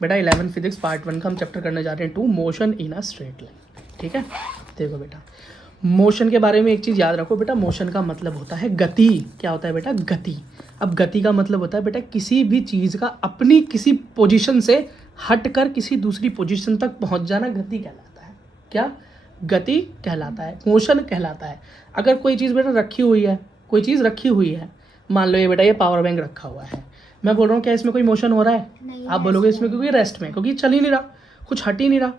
बेटा 11 physics part 1 का हम चैप्टर करने जा रहे हैं 2 motion in a straight line. ठीक है, देखो बेटा मोशन के बारे में एक चीज़ याद रखो बेटा, मोशन का मतलब होता है गति। क्या होता है बेटा? गति। अब गति का मतलब होता है बेटा किसी भी चीज़ का अपनी किसी पोजीशन से हटकर किसी दूसरी पोजीशन तक पहुंच जाना गति कहलाता है। क्या? गति कहलाता है, मोशन कहलाता है। अगर कोई चीज़ बेटा रखी हुई है, कोई चीज़ रखी हुई है, मान लो ये बेटा ये पावर बैंक रखा हुआ है, मैं बोल रहा हूँ क्या इसमें कोई मोशन हो रहा है? नहीं, आप बोलोगे इसमें क्योंकि रेस्ट में, क्योंकि चल ही नहीं रहा, कुछ हट ही नहीं रहा।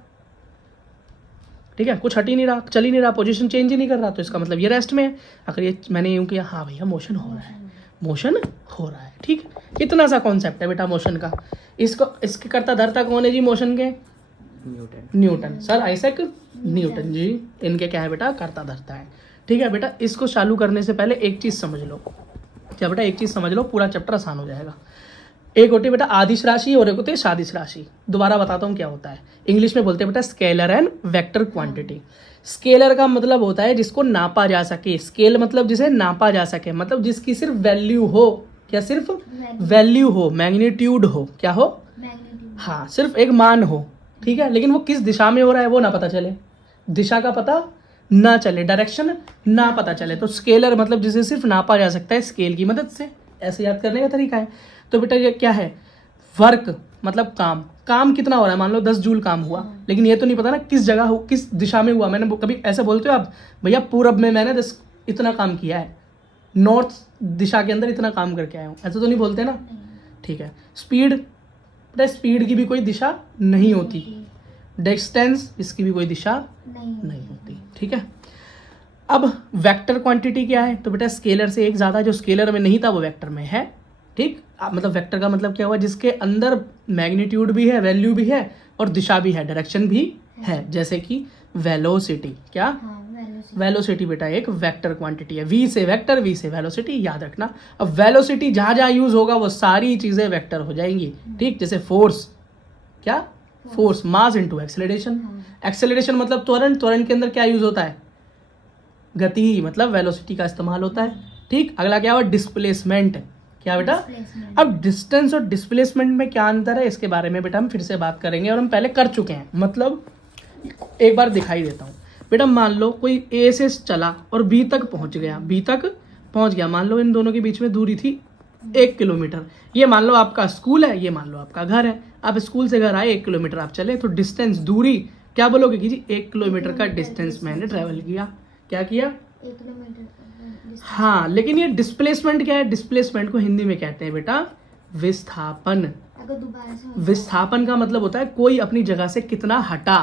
ठीक है, कुछ हट ही नहीं रहा, चल ही नहीं रहा, पोजीशन चेंज ही नहीं कर रहा, तो इसका मतलब ये रेस्ट में है। अगर ये मैंने यूँ किया, हाँ भैया मोशन हो रहा है, मोशन हो रहा है। ठीक, इतना सा कॉन्सेप्ट है बेटा मोशन का। इसको इसके करता धरता कौन है जी मोशन के? न्यूटन। सर आइजैक न्यूटन जी, इनके क्या है बेटा? करता धरता है। ठीक है बेटा, इसको चालू करने से पहले एक चीज़ समझ लो। क्या बेटा? एक चीज़ समझ लो, पूरा चैप्टर आसान हो जाएगा। एक होती है बेटा आदिश राशि और एक होती है सादिश राशि। दोबारा बताता हूँ क्या होता है। इंग्लिश में बोलते हैं बेटा scalar and vector quantity. Scalar का मतलब होता है जिसको नापा जा सके, स्केल मतलब जिसे नापा जा सके, मतलब जिसकी सिर्फ वैल्यू हो। क्या? सिर्फ वैल्यू हो, मैग्नीट्यूड हो। क्या हो? हाँ, सिर्फ एक मान हो। ठीक है, लेकिन वो किस दिशा में हो रहा है वो ना पता चले, दिशा का पता ना चले, डायरेक्शन ना पता चले, तो स्केलर मतलब जिसे सिर्फ नापा जा सकता है स्केल की मदद से। ऐसे याद करने का तरीका है। तो बेटा ये क्या है? वर्क मतलब काम। काम कितना हो रहा है? मान लो 10 जूल काम हुआ, लेकिन ये तो नहीं पता ना किस जगह हो, किस दिशा में हुआ। मैंने कभी ऐसे बोलते हो आप, भैया पूरब में मैंने 10 इतना काम किया है, नॉर्थ दिशा के अंदर इतना काम करके आया हूँ, ऐसे तो नहीं बोलते ना। ठीक है, स्पीड, बेटा स्पीड की भी कोई दिशा नहीं होती। डिस्टेंस, इसकी भी कोई दिशा नहीं होती। ठीक है, अब वेक्टर क्वांटिटी क्या है? तो बेटा स्केलर से एक ज़्यादा, जो स्केलर में नहीं था वो वेक्टर में है। ठीक, मतलब वेक्टर का मतलब क्या हुआ? जिसके अंदर मैग्नीट्यूड भी है, वैल्यू भी है और दिशा भी है, डायरेक्शन भी है। जैसे कि वेलोसिटी। क्या? वेलोसिटी बेटा एक वेक्टर क्वांटिटी है। वी से वेक्टर, वी से वेलोसिटी, याद रखना। अब वेलोसिटी जहाँ जहाँ यूज होगा वो सारी चीज़ें वेक्टर हो जाएंगी। ठीक, जैसे फोर्स। क्या? Force, mass into acceleration. Acceleration मतलब त्वरण, त्वरण के अंदर क्या यूज होता है? गति, मतलब वेलोसिटी का इस्तेमाल होता है। ठीक, अगला क्या हुआ? डिस्प्लेसमेंट। क्या बेटा? अब डिस्टेंस और डिस्प्लेसमेंट में क्या अंतर है इसके बारे में बेटा हम फिर से बात करेंगे, और हम पहले कर चुके हैं, मतलब एक बार दिखाई देता हूँ। बेटा मान लो कोई ए से चला और बी तक पहुंच गया, बी तक पहुंच गया। मान लो इन दोनों के बीच में दूरी थी 1 किलोमीटर। ये मान लो आपका स्कूल है, ये मान लो आपका घर है। आप स्कूल से घर आए, 1 किलोमीटर आप चले, तो डिस्टेंस, दूरी क्या बोलोगे कि जी 1 किलोमीटर का डिस्टेंस मैंने ट्रेवल किया। क्या किया? 1 किलोमीटर। हाँ, लेकिन ये डिस्प्लेसमेंट क्या है? डिस्प्लेसमेंट को हिंदी में कहते हैं बेटा विस्थापन। अगर दोबारा से विस्थापन का मतलब होता है कोई अपनी जगह से कितना हटा।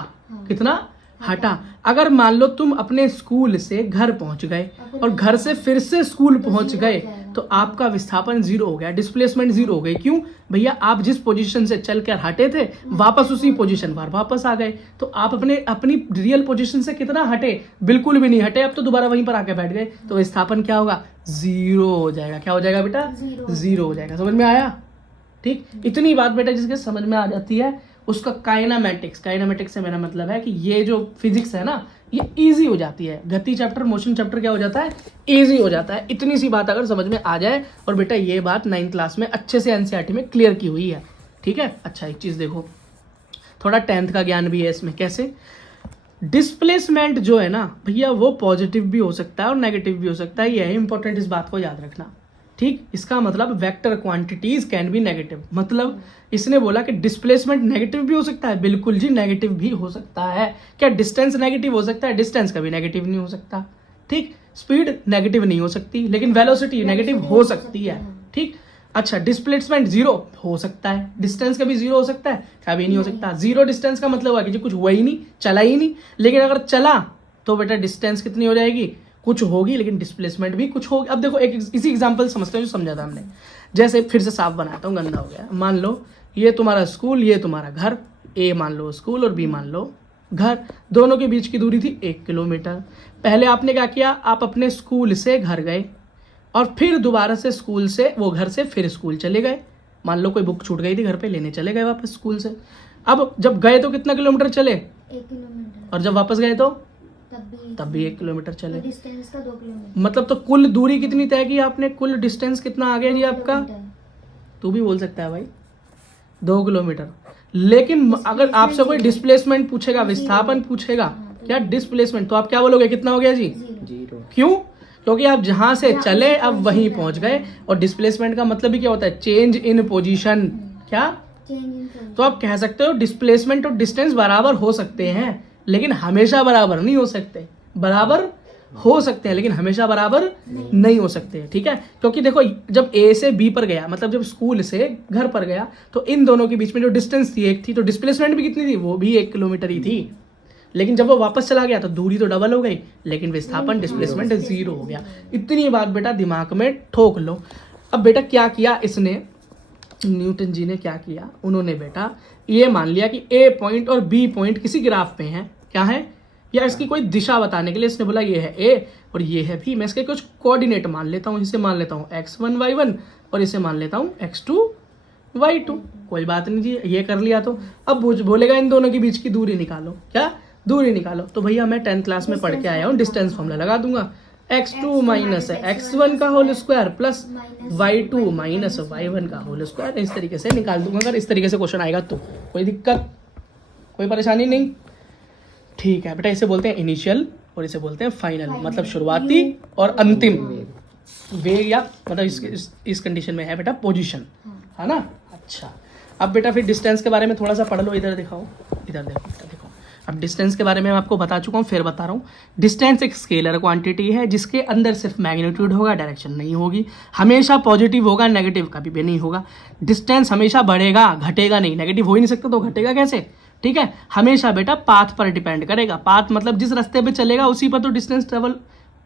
कितना हटा। अगर मान लो तुम अपने स्कूल से घर पहुंच गए और घर से फिर से स्कूल पहुंच गए, तो आपका विस्थापन 0 हो गया, डिस्प्लेसमेंट 0 हो गई। क्यों? भैया आप जिस पोजीशन से चलकर हटे थे वापस उसी पोजीशन पर वापस आ गए, तो आप अपनी रियल पोजीशन से कितना हटे? बिल्कुल भी नहीं हटे, अब तो दोबारा वहीं पर आके बैठ गए, तो विस्थापन क्या होगा? 0 हो जाएगा। क्या हो जाएगा बेटा? 0 हो जाएगा। समझ में आया? ठीक, इतनी बात बेटा जिसके समझ में आ जाती है उसका काइनामेटिक्स, काइनामेटिक्स से मेरा मतलब है कि ये जो फिजिक्स है ना ये इजी हो जाती है। गति चैप्टर, मोशन चैप्टर क्या हो जाता है? इजी हो जाता है। इतनी सी बात अगर समझ में आ जाए, और बेटा ये बात 9th क्लास में अच्छे से एनसीईआरटी में क्लियर की हुई है। ठीक है, अच्छा एक चीज़ देखो, थोड़ा 10th का ज्ञान भी है इसमें। कैसे? डिस्प्लेसमेंट जो है ना भैया वो पॉजिटिव भी हो सकता है और नेगेटिव भी हो सकता है, यह है इंपॉर्टेंट, इस बात को याद रखना। ठीक, इसका मतलब vector quantities can be negative, मतलब इसने बोला कि डिस्प्लेसमेंट नेगेटिव भी हो सकता है। बिल्कुल जी, नेगेटिव भी हो सकता है। क्या डिस्टेंस नेगेटिव हो सकता है? डिस्टेंस कभी नेगेटिव नहीं हो सकता। ठीक, स्पीड नेगेटिव नहीं हो सकती, लेकिन वेलोसिटी नेगेटिव हो सकती है। ठीक, अच्छा डिस्प्लेसमेंट 0 हो सकता है, डिस्टेंस कभी 0 हो सकता है? कभी नहीं हो सकता। 0 डिस्टेंस का मतलब हुआ कि जी कुछ हुआ ही नहीं, चला ही नहीं। लेकिन अगर चला तो बेटा डिस्टेंस कितनी हो जाएगी? कुछ होगी, लेकिन डिस्प्लेसमेंट भी कुछ होगी। अब देखो एक इसी एग्जांपल समझते हैं जो समझा था हमने। जैसे फिर से साफ बनाता हूँ, गंदा हो गया। मान लो ये तुम्हारा स्कूल, ये तुम्हारा घर, ए मान लो स्कूल और बी मान लो घर। दोनों के बीच की दूरी थी 1 किलोमीटर। पहले आपने क्या किया? आप अपने स्कूल से घर गए और फिर दोबारा से स्कूल से, वो घर से फिर स्कूल चले गए। मान लो कोई बुक छूट गई थी घर पे, लेने चले गए वापस स्कूल से। अब जब गए तो कितना किलोमीटर चले? 1 किलोमीटर। और जब वापस गए तो तब भी 1 किलोमीटर चले। डिस्टेंस का 2 किलोमीटर। मतलब तो कुल दूरी कितनी तय की आपने? कुल डिस्टेंस कितना आ गया जी आपका? तू भी बोल सकता है भाई, 2 किलोमीटर। लेकिन अगर आपसे कोई डिस्प्लेसमेंट पूछेगा, विस्थापन पूछेगा, क्या डिस्प्लेसमेंट, तो आप क्या बोलोगे, कितना हो गया जी? 0। क्यों? क्योंकि आप जहां से चले अब वहीं पहुंच गए, और डिस्प्लेसमेंट का मतलब ही क्या होता है? Change in position. क्या? Change in position. तो आप कह सकते हो डिस्प्लेसमेंट और डिस्टेंस बराबर हो सकते हैं, लेकिन हमेशा बराबर नहीं हो सकते। बराबर हो सकते हैं लेकिन हमेशा बराबर नहीं हो सकते, ठीक है? क्योंकि देखो, जब ए से बी पर गया, मतलब जब स्कूल से घर पर गया, तो इन दोनों के बीच में जो डिस्टेंस थी, एक थी, तो डिस्प्लेसमेंट भी कितनी थी? वो भी 1 किलोमीटर ही थी। लेकिन जब वो वापस चला गया तो दूरी तो डबल हो गई, लेकिन विस्थापन डिस्प्लेसमेंट 0 हो गया। इतनी बात बेटा दिमाग में ठोक लो। अब बेटा क्या किया इसने, न्यूटन जी ने क्या किया, उन्होंने बेटा ये मान लिया कि ए पॉइंट और बी पॉइंट किसी ग्राफ पे हैं, क्या है, या इसकी कोई दिशा बताने के लिए इसने बोला ये है ए और ये है बी। मैं इसके कुछ कोऑर्डिनेट मान लेता हूँ, इसे मान लेता हूँ x1 y1 और इसे मान लेता हूँ x2 y2। कोई बात नहीं जी, ये कर लिया। तो अब बोलेगा इन दोनों के बीच की दूरी निकालो। क्या? दूरी निकालो। तो भैया मैं 10th क्लास में पढ़ के आया हूँ, डिस्टेंस फॉर्मूला लगा दूंगा। x2 माइनस x1 का whole square plus y2 minus y1 का होल स्क्वायर, इस तरीके से निकाल दूंगा। अगर इस तरीके से क्वेश्चन आएगा तो कोई दिक्कत, कोई परेशानी नहीं, ठीक है बेटा। इसे बोलते हैं इनिशियल और इसे बोलते हैं फाइनल, मतलब शुरुआती और अंतिम वेग, या मतलब इस कंडीशन में है बेटा पोजीशन, है ना? अच्छा, अब बेटा फिर डिस्टेंस के बारे में थोड़ा सा पढ़ लो। इधर दिखाओ, इधर देखो बेटा, देखो। अब डिस्टेंस के बारे में मैं आपको बता चुका हूँ, फिर बता रहा हूँ। डिस्टेंस एक स्केलर क्वांटिटी है जिसके अंदर सिर्फ मैग्नीट्यूड होगा, डायरेक्शन नहीं होगी। हमेशा पॉजिटिव होगा, नेगेटिव कभी भी नहीं होगा। डिस्टेंस हमेशा बढ़ेगा, घटेगा नहीं। नेगेटिव हो ही नहीं सकता तो घटेगा कैसे, ठीक है? हमेशा बेटा पाथ पर डिपेंड करेगा। पाथ मतलब जिस रास्ते पे चलेगा उसी पर तो डिस्टेंस ट्रेवल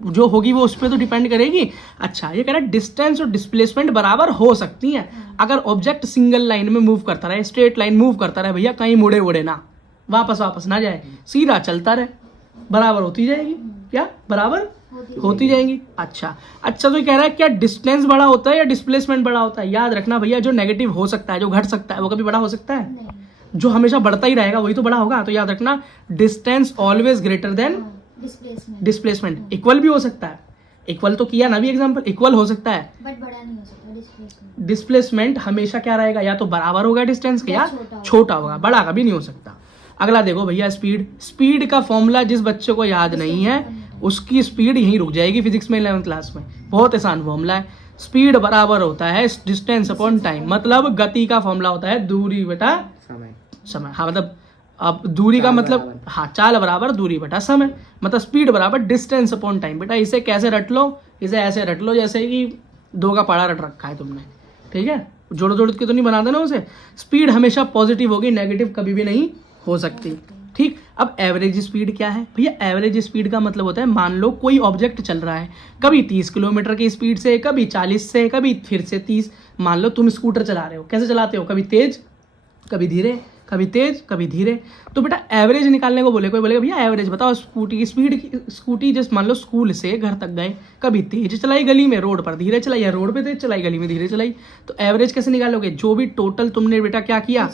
जो होगी वो उस पर तो डिपेंड करेगी। अच्छा, ये कह रहा है डिस्टेंस और डिस्प्लेसमेंट बराबर हो सकती हैं अगर ऑब्जेक्ट सिंगल लाइन में मूव करता रहे, स्ट्रेट लाइन मूव करता रहे भैया, कहीं मुड़े उड़े ना, वापस ना जाए, सीधा चलता रहे, बराबर होती जाएगी। क्या? बराबर होती जाएंगी। अच्छा, तो कह रहा है क्या डिस्टेंस बड़ा होता है या डिस्प्लेसमेंट बड़ा होता है? याद रखना भैया, जो नेगेटिव हो सकता है, जो घट सकता है, वो कभी बड़ा हो सकता है? जो हमेशा बढ़ता ही रहेगा वही तो बड़ा होगा। तो याद रखना, distance always greater than displacement. Equal भी हो सकता है, इक्वल तो किया ना भी एग्जांपल, इक्वल हो सकता है, बट बड़ा नहीं हो सकता। डिस्प्लेसमेंट हमेशा क्या रहेगा, या तो बराबर होगा डिस्टेंस के, या छोटा होगा, बड़ा कभी नहीं हो सकता। अगला देखो भैया, स्पीड का फॉर्मूला जिस बच्चे को याद नहीं है उसकी स्पीड यहीं रुक जाएगी फिजिक्स में 11th क्लास में। बहुत आसान फॉर्मूला है। स्पीड बराबर होता है डिस्टेंस अपॉन टाइम, मतलब गति का फॉर्मूला होता है दूरी बटा समय। हाँ, मतलब अब दूरी का मतलब, हाँ, चाल बराबर दूरी बटा समय, मतलब स्पीड बराबर डिस्टेंस अपॉन टाइम। बेटा इसे कैसे रट लो, इसे ऐसे रट लो जैसे कि 2 का पहाड़ा रट रखा है तुमने, ठीक है? जोड़ के तो नहीं बना देना उसे। स्पीड हमेशा पॉजिटिव होगी, नेगेटिव कभी भी नहीं हो सकती, ठीक? अब एवरेज स्पीड क्या है भैया? एवरेज स्पीड का मतलब होता है, मान लो कोई ऑब्जेक्ट चल रहा है कभी 30 किलोमीटर की स्पीड से, कभी 40 से, कभी फिर से 30। मान लो तुम स्कूटर चला रहे हो, कैसे चलाते हो? कभी तेज, कभी धीरे, कभी तेज, कभी धीरे। तो बेटा एवरेज निकालने को बोले, कोई बोलेगा भैया एवरेज बताओ स्कूटी की स्पीड। स्कूटी जस्ट मान लो स्कूल से घर तक गए, कभी तेज चलाई गली में, रोड पर धीरे चलाई, या रोड पे तेज चलाई, गली में धीरे चलाई। तो एवरेज कैसे निकालोगे? जो भी टोटल तुमने बेटा क्या किया,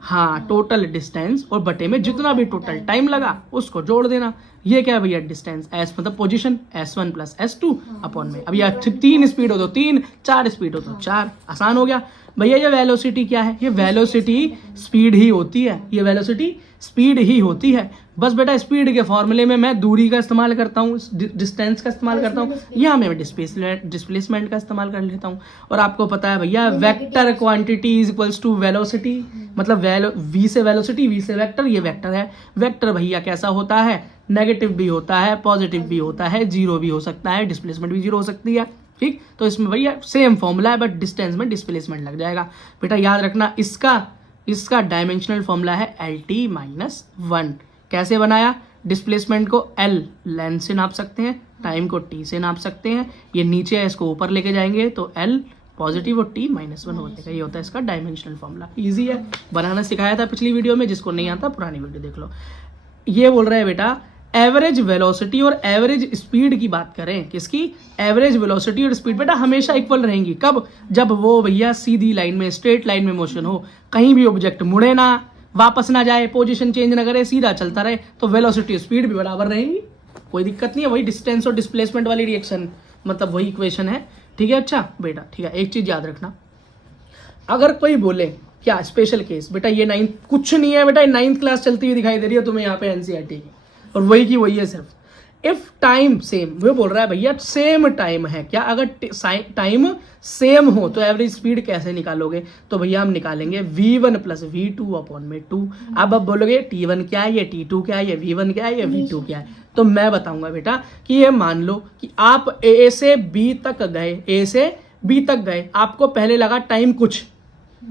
हाँ, टोटल डिस्टेंस और बटे में जितना भी टोटल टाइम लगा उसको जोड़ देना। ये क्या है भैया? डिस्टेंस। एस मतलब position, S1 plus S2 upon में। अब यह 3 स्पीड हो तो 3, 4 स्पीड हो तो 4, आसान हो गया भैया। ये वेलोसिटी क्या है? ये वेलोसिटी स्पीड ही होती है, ये वेलोसिटी स्पीड ही होती है। बस बेटा स्पीड के फॉर्मूले में मैं दूरी का इस्तेमाल करता हूँ, डिस्टेंस का इस्तेमाल करता हूँ, यहाँ मैं डिस्प्लेसमेंट का इस्तेमाल कर लेता हूँ। और आपको पता है भैया, vector quantity is equals to velocity, मतलब वी से वेलोसिटी, वी से वेक्टर, ये वेक्टर है। वेक्टर भैया कैसा होता है? नेगेटिव भी होता है, पॉजिटिव भी होता है, जीरो भी हो सकता है, डिस्प्लेसमेंट भी जीरो हो सकती है, ठीक? तो इसमें भैया सेम फॉर्मूला है, बट डिस्टेंस में डिस्प्लेसमेंट लग जाएगा। बेटा याद रखना, इसका डायमेंशनल फॉर्मूला है LT-1। कैसे बनाया? डिस्प्लेसमेंट को L लेंथ से नाप सकते हैं, टाइम को T से नाप सकते हैं। ये नीचे है, इसको ऊपर लेके जाएंगे तो L पॉजिटिव और T-1 हो जाएगा। ये होता है इसका डायमेंशनल फॉर्मूला। इजी है, बनाना सिखाया था पिछली वीडियो में, जिसको नहीं आता पुरानी वीडियो देख लो। ये बोल रहे हैं बेटा एवरेज वेलोसिटी और एवरेज स्पीड की बात करें, किसकी? एवरेज वेलोसिटी और स्पीड बेटा हमेशा इक्वल रहेंगी। कब? जब वो भैया सीधी लाइन में, स्ट्रेट लाइन में मोशन हो, कहीं भी ऑब्जेक्ट मुड़े ना, वापस ना जाए, पोजीशन चेंज ना करे, सीधा चलता रहे, तो वेलोसिटी और स्पीड भी बराबर रहेंगी, कोई दिक्कत नहीं है। वही डिस्टेंस और डिस्प्लेसमेंट वाली रिएक्शन, मतलब वही इक्वेशन है, ठीक है? अच्छा बेटा, ठीक है, एक चीज याद रखना, अगर कोई बोले क्या स्पेशल केस बेटा, ये 9th कुछ नहीं है बेटा, 9th क्लास चलती हुई दिखाई दे रही है तुम्हें यहाँ पे एनसीईआरटी की, और वही की वही है सिर्फ। इफ टाइम सेम, वो बोल रहा है भैया सेम टाइम है क्या, अगर टाइम सेम हो तो एवरेज स्पीड कैसे निकालोगे, तो भैया हम निकालेंगे v1 प्लस v2 अपॉन में 2। अब बोलोगे t1 क्या है, ये t2 क्या है, ये v1 क्या है, ये v2 क्या है, तो मैं बताऊंगा बेटा कि ये मान लो कि आप a से b तक गए, a से b तक गए, आपको पहले लगा टाइम कुछ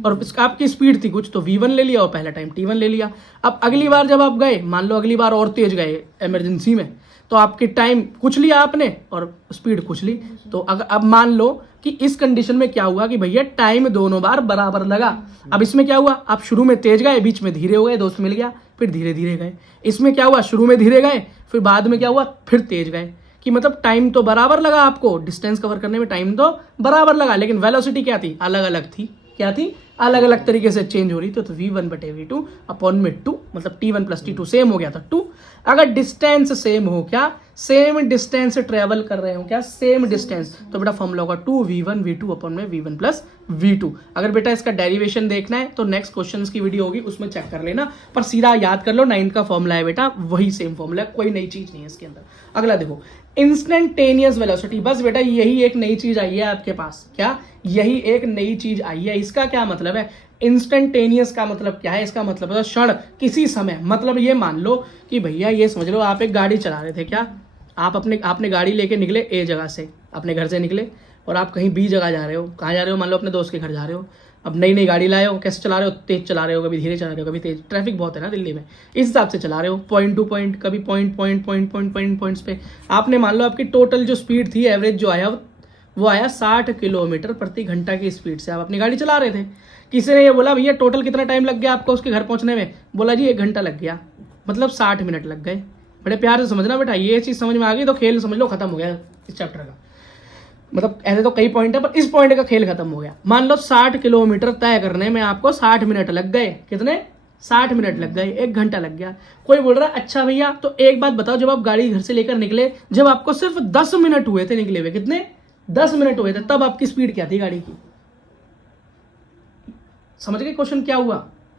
और आपकी स्पीड थी कुछ, तो v1 ले लिया और पहला टाइम t1 ले लिया। अब अगली बार जब आप गए, मान लो अगली बार और तेज गए इमरजेंसी में, तो आपकी टाइम कुछ लिया आपने और स्पीड कुछ ली। तो अगर अब मान लो कि इस कंडीशन में क्या हुआ कि भैया टाइम दोनों बार बराबर लगा। अब इसमें क्या हुआ, आप शुरू में तेज गए, बीच में धीरे हो गए, दोस्त मिल गया, फिर धीरे धीरे गए। इसमें क्या हुआ, शुरू में धीरे गए, फिर बाद में क्या हुआ, फिर तेज गए, कि मतलब टाइम तो बराबर लगा, आपको डिस्टेंस कवर करने में टाइम तो बराबर लगा, लेकिन वेलोसिटी क्या थी, अलग अलग थी। क्या थी, अलग अलग तरीके से चेंज हो रही थी। तो v1 बटे v2 अपॉन में 2, मतलब t1 प्लस t2 सेम हो गया था 2। अगर डिस्टेंस सेम हो, क्या सेम डिस्टेंस ट्रेवल कर रहे हो, क्या सेम डिस्टेंस, तो बेटा फॉर्मूला होगा 2v1 v2 अपॉन में v1 प्लस v2। अगर बेटा इसका डेरिवेशन देखना है तो नेक्स्ट क्वेश्चन की वीडियो होगी, उसमें चेक कर लेना, पर सीधा याद कर लो 9th का फॉर्मूला है बेटा, वही सेम फॉर्मूला है, कोई नई चीज नहीं है इसके अंदर। अगला देखो इंस्टेंटेनियस वेलोसिटी, बस बेटा यही एक नई चीज आई है आपके पास, क्या यही एक नई चीज आई है। इसका क्या मतलब है, इंस्टेंटेनियस का मतलब क्या है, इसका मतलब है क्षण, किसी समय। मतलब ये मान लो कि भैया ये समझ लो आप एक गाड़ी चला रहे थे, क्या आप आपने गाड़ी लेके निकले ए जगह से, अपने घर से निकले और आप कहीं बी जगह जा रहे हो। कहाँ जा रहे हो, मान लो अपने दोस्त के घर जा रहे हो। अब नई नई गाड़ी लाए हो, कैसे चला रहे हो, तेज चला रहे हो, कभी धीरे चला रहे हो, कभी तेज, ट्रैफिक बहुत है ना दिल्ली में, इस हिसाब से चला रहे हो, पॉइंट टू पॉइंट, कभी पॉइंट्स पे। आपने मान लो आपकी टोटल जो स्पीड थी, एवरेज जो आया वो आया 60 किलोमीटर प्रति घंटा की स्पीड से आप अपनी गाड़ी चला रहे थे। किसी ने ये बोला भैया टोटल कितना टाइम लग गया आपको उसके घर पहुंचने में, बोला जी 1 घंटा लग गया, मतलब 60 मिनट लग गए। बड़े प्यार से समझना बेटा, ये चीज़ समझ में आ गई तो खेल समझ लो खत्म हो गया इस चैप्टर का। मतलब ऐसे तो कई पॉइंट है, पर इस पॉइंट का खेल खत्म हो गया। मान लो 60 किलोमीटर तय करने में आपको 60 मिनट लग गए, कितने 60 मिनट लग गए, 1 घंटा लग गया। कोई बोल रहा है अच्छा भैया तो एक बात बताओ, जब आप गाड़ी घर से लेकर निकले, जब आपको सिर्फ 10 मिनट हुए थे निकले हुए, कितने 10 मिनट हुए थे, तब आपकी स्पीड क्या थी गाड़ी की। समझ गए क्वेश्चन क्या हुआ,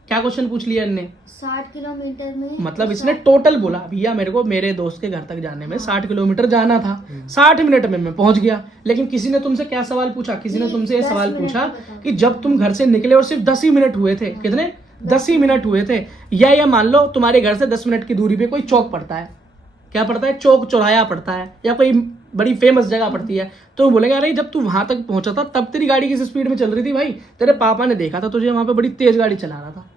क्या क्वेश्चन पूछ लिया इनने, 60 किलोमीटर में, मतलब इसने टोटल बोला भैया मेरे को मेरे दोस्त के घर तक जाने में 60 किलोमीटर जाना था, 60 मिनट में मैं पहुंच गया। लेकिन किसी ने तुमसे क्या सवाल पूछा, किसी ने तुमसे ये सवाल पूछा कि जब तुम घर से निकले और सिर्फ 10 ही मिनट हुए थे, कितने 10 ही मिनट हुए थे, या ये मान लो तुम्हारे घर से 10 मिनट की दूरी पे कोई चौक पड़ता है, क्या पड़ता है, चौक चौराया पड़ता है, या कोई बड़ी फेमस जगह पड़ती है, तो बोलेगा अरे जब तू वहां तक पहुंचा था तब तेरी गाड़ी किस स्पीड में चल रही थी भाई, तेरे पापा ने देखा था तुझे वहां पे बड़ी तेज गाड़ी चला रहा था,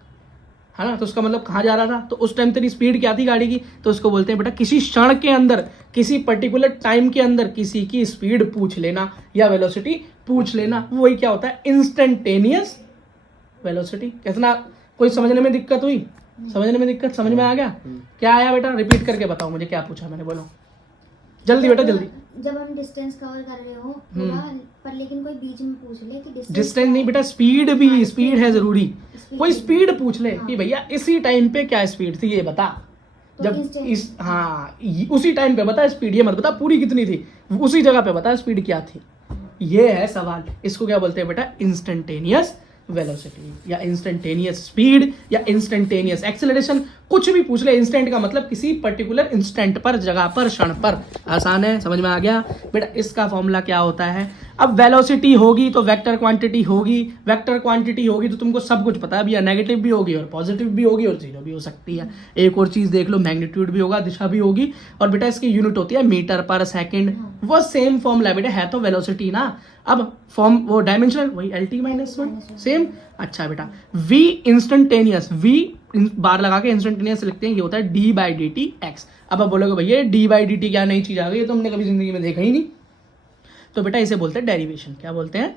है ना, तो उसका मतलब कहाँ जा रहा था, तो उस टाइम तेरी स्पीड क्या थी गाड़ी की, तो उसको बोलते हैं बेटा किसी क्षण के अंदर, किसी पर्टिकुलर टाइम के अंदर किसी की स्पीड पूछ लेना या वेलोसिटी पूछ लेना, वही क्या होता है इंस्टेंटेनियस वेलोसिटी। कितना कोई समझने में दिक्कत हुई, समझने में दिक्कत, समझ में आ गया, क्या आया बेटा, रिपीट करके बताओ मुझे क्या पूछा मैंने, बोलो जल्दी बेटा जल्दी। जब हम डिस्टेंस कवर कर रहे हो पूरा, पर लेकिन कोई बीच में पूछ ले कि डिस्टेंस नहीं बेटा, स्पीड भी, स्पीड है जरूरी, कोई स्पीड पूछ ले कि भैया इसी टाइम पे क्या स्पीड थी ये बता, जब इस हाँ उसी टाइम पे बता स्पीड, ये मत बता पूरी कितनी थी, उसी जगह पे बता स्पीड क्या थी, ये है सवाल। इसको क्या बोलते हैं बेटा इंस्टेंटेनियस वेलोसिटी या इंस्टेंटेनियस स्पीड या इंस्टेंटेनियस एक्सेलरेशन, कुछ भी पूछ ले। इंस्टेंट का मतलब किसी पर्टिकुलर इंस्टेंट पर, जगह पर, क्षण पर। आसान है, समझ में आ गया बेटा। इसका फॉर्मूला क्या होता है, अब वेलोसिटी होगी तो वेक्टर क्वांटिटी होगी, वेक्टर क्वांटिटी होगी तो तुमको सब कुछ पता है भैया, नेगेटिव भी होगी और पॉजिटिव भी होगी और जीरो भी हो सकती है। एक और चीज देख लो, मैग्नीट्यूड भी होगा, दिशा भी होगी, और बेटा इसकी यूनिट होती है मीटर पर सेकंड। वो सेम फॉर्मूला बेटा, है तो वेलोसिटी ना, अब फॉर्म वो डायमेंशनल वही LT-1 सेम। अच्छा बेटा v इंस्टेंटेनियस, v बार लगा के इंस्टेंटेनियस लिखते हैं, ये होता है d/dt x। अब आप बोलोगे भैया d/dt क्या नई चीज आ गई, ये तो हमने कभी जिंदगी में देखा ही नहीं। तो बेटा इसे बोलते हैं डेरिवेशन, क्या बोलते हैं,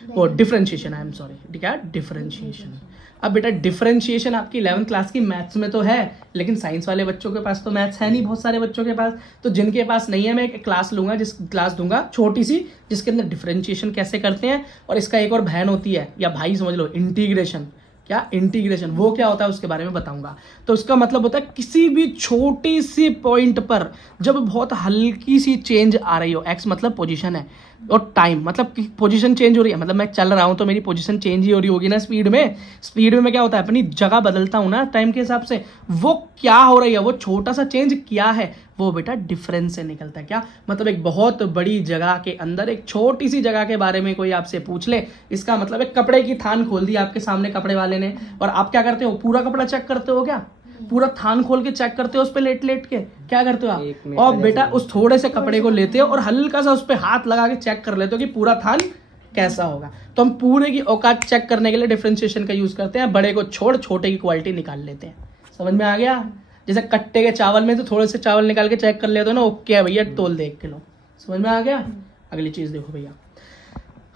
वो डिफरेंशिएशन, आई एम सॉरी, क्या डिफरेंशिएशन। अब बेटा डिफरेंशिएशन आपकी 11th क्लास की मैथ्स में तो है, लेकिन साइंस वाले बच्चों के पास तो मैथ्स है नहीं, बहुत सारे बच्चों के पास। तो जिनके पास नहीं है, मैं एक क्लास लूंगा, क्लास दूंगा छोटी सी, जिसके अंदर डिफरेंशिएशन कैसे करते हैं, और इसका एक और बहन होती है या भाई समझ लो, इंटीग्रेशन। क्या, इंटीग्रेशन। वो क्या होता है उसके बारे में बताऊंगा। तो इसका मतलब होता है किसी भी छोटी सी पॉइंट पर जब बहुत हल्की सी चेंज आ रही हो, एक्स मतलब पोजीशन है और टाइम मतलब पोजीशन चेंज हो रही है, मतलब मैं चल रहा हूँ तो मेरी पोजीशन चेंज ही हो रही होगी ना स्पीड में। स्पीड में मैं क्या होता है अपनी जगह बदलता हूँ ना टाइम के हिसाब से। वो क्या हो रही है, वो छोटा सा चेंज क्या है, वो बेटा डिफरेंस से निकलता है। क्या मतलब, एक बहुत बड़ी जगह के अंदर एक छोटी सी जगह के बारे में कोई आपसे पूछ ले, इसका मतलब एक कपड़े की थान खोल दी आपके सामने कपड़े वाले ने, और आप क्या करते हो, पूरा कपड़ा चेक करते हो क्या, पूरा थान खोल के चेक करते हो उस पर लेट लेट के, क्या करते हो आप, और बेटा उस थोड़े से कपड़े को लेते हो और हल्का सा उस पर हाथ लगा के चेक कर लेते हो कि पूरा थान कैसा होगा। तो हम पूरे की औकात चेक करने के लिए डिफरेंशिएशन का यूज करते हैं, बड़े को छोड़ छोटे की क्वालिटी निकाल लेते हैं। समझ में आ गया। जैसे कट्टे के चावल में तो थोड़े से चावल निकाल के चेक कर लेते हो ना, ओके है भैया तोल दे 1 किलो। समझ में आ गया। अगली चीज देखो भैया,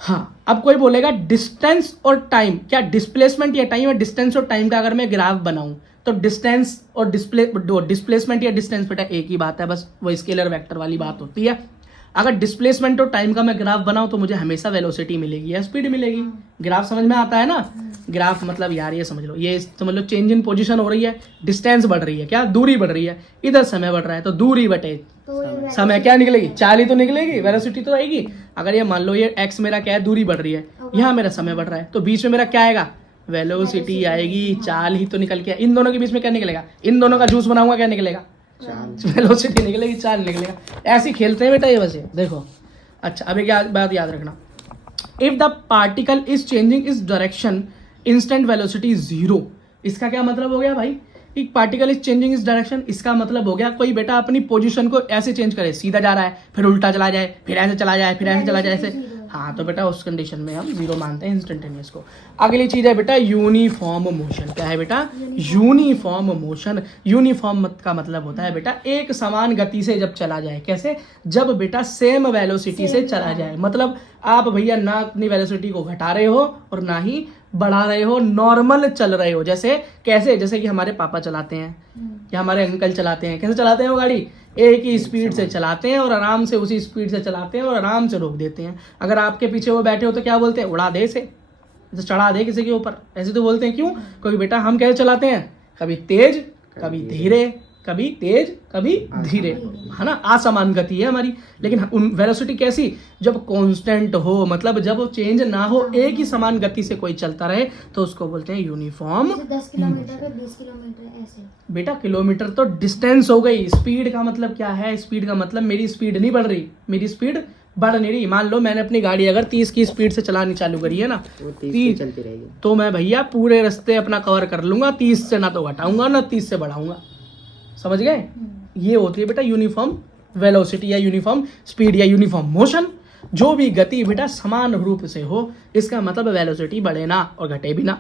हाँ अब कोई बोलेगा डिस्टेंस और टाइम, क्या डिस्प्लेसमेंट या टाइम है। डिस्टेंस और टाइम का अगर मैं ग्राफ बनाऊं तो डिस्टेंस और डिस्प्लेसमेंट या डिस्टेंस बेटा एक ही बात है, बस वो स्केलर वेक्टर वाली बात होती है। अगर डिस्प्लेसमेंट और टाइम का मैं ग्राफ बनाऊं तो मुझे हमेशा वेलोसिटी मिलेगी या स्पीड मिलेगी। ग्राफ समझ में आता है ना। ग्राफ मतलब यार ये समझ लो, ये समझ लो चेंज इन पोजीशन हो रही है, डिस्टेंस बढ़ रही है, क्या दूरी बढ़ रही है, इधर समय बढ़ रहा है तो दूरी बटे समय क्या निकलेगी, चाल ही तो निकलेगी, वेलोसिटी तो आएगी। अगर ये मान लो ये एक्स मेरा क्या है, दूरी बढ़ रही है, यहाँ मेरा समय बढ़ रहा है, तो बीच में मेरा क्या आएगा, वेलोसिटी आएगी, चाल ही तो निकल के। इन दोनों के बीच में क्या निकलेगा, इन दोनों का जूस बनाऊंगा क्या निकलेगा, वेलोसिटी निकलेगी, चाल निकलेगा। ऐसे ही खेलते हैं बेटा ये वैसे देखो। अच्छा अब एक बात याद रखना, if the particle is changing is direction instant velocity zero. इसका क्या मतलब हो गया भाई, एक पार्टिकल इज चेंजिंग इस डायरेक्शन, इसका मतलब हो गया कोई बेटा अपनी पोजीशन को ऐसे चेंज करे, सीधा जा रहा है फिर उल्टा चला जाए, फिर ऐसे चला जाए, फिर ऐसे चला जाए, ऐसे, हाँ तो बेटा उस कंडीशन में हम जीरो मानते हैं इंस्टेंटेनियस को। अगली चीज है बेटा यूनिफॉर्म मोशन। क्या है बेटा, यूनिफॉर्म मोशन। यूनिफॉर्म का मतलब होता है बेटा एक समान गति से जब चला जाए। कैसे, जब बेटा सेम वेलोसिटी से चला जाए, मतलब आप भैया ना अपनी वेलोसिटी को घटा रहे हो और ना ही बढ़ा रहे हो, नॉर्मल चल रहे हो। जैसे कैसे, जैसे कि हमारे पापा चलाते हैं या हमारे अंकल चलाते हैं, कैसे चलाते हैं वो गाड़ी, एक ही स्पीड से चलाते हैं और आराम से उसी स्पीड से चलाते हैं और आराम से रोक देते हैं। अगर आपके पीछे वो बैठे हो तो क्या बोलते हैं, उड़ा दे इसे, चढ़ा दे किसी के ऊपर, ऐसे तो बोलते हैं। क्यों, क्योंकि बेटा हम कैसे चलाते हैं, कभी तेज कभी धीरे, कभी तेज कभी धीरे, है ना, असमान गति है हमारी। लेकिन वेलोसिटी कैसी, जब कांस्टेंट हो, मतलब जब वो चेंज ना हो, एक ही समान गति से कोई चलता रहे तो उसको बोलते हैं यूनिफॉर्म। 10 किलोमीटर पे 20 किलोमीटर ऐसे। बेटा किलोमीटर तो डिस्टेंस हो गई, स्पीड का मतलब क्या है, स्पीड का मतलब मेरी स्पीड नहीं बढ़ रही, मेरी स्पीड बढ़ नहीं रही। मान लो मैंने अपनी गाड़ी अगर 30 की स्पीड से चलानी चालू करी है ना, 30 चलती रहेगी, तो मैं भैया पूरे रास्ते अपना कवर कर लूंगा 30 से, ना तो घटाऊंगा ना 30 से बढ़ाऊंगा। समझ गए। ये होती है बेटा यूनिफॉर्म वेलोसिटी या यूनिफॉर्म स्पीड या यूनिफॉर्म मोशन। जो भी गति बेटा समान रूप से हो, इसका मतलब वेलोसिटी बढ़े ना और घटे भी ना।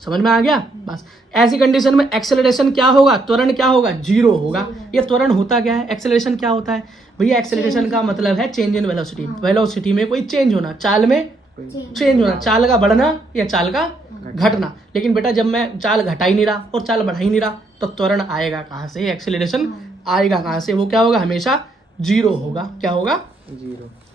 समझ में आ गया। बस ऐसी कंडीशन में एक्सेलरेशन क्या होगा, त्वरण क्या होगा, जीरो होगा। ये त्वरण होता क्या है, एक्सेलरेशन क्या होता है भैया, एक्सेलरेशन का मतलब है चेंज इन वेलोसिटी। वेलोसिटी में कोई चेंज होना, चाल में चेंज होना, चाल का बढ़ना या चाल का घटना। लेकिन बेटा जब मैं चाल घटा ही नहीं रहा और चाल बढ़ा ही नहीं रहा तो त्वरण आएगा कहाँ से, एक्सेलरेशन आएगा कहाँ से, वो क्या होगा, हमेशा जीरो होगा। क्या होगा,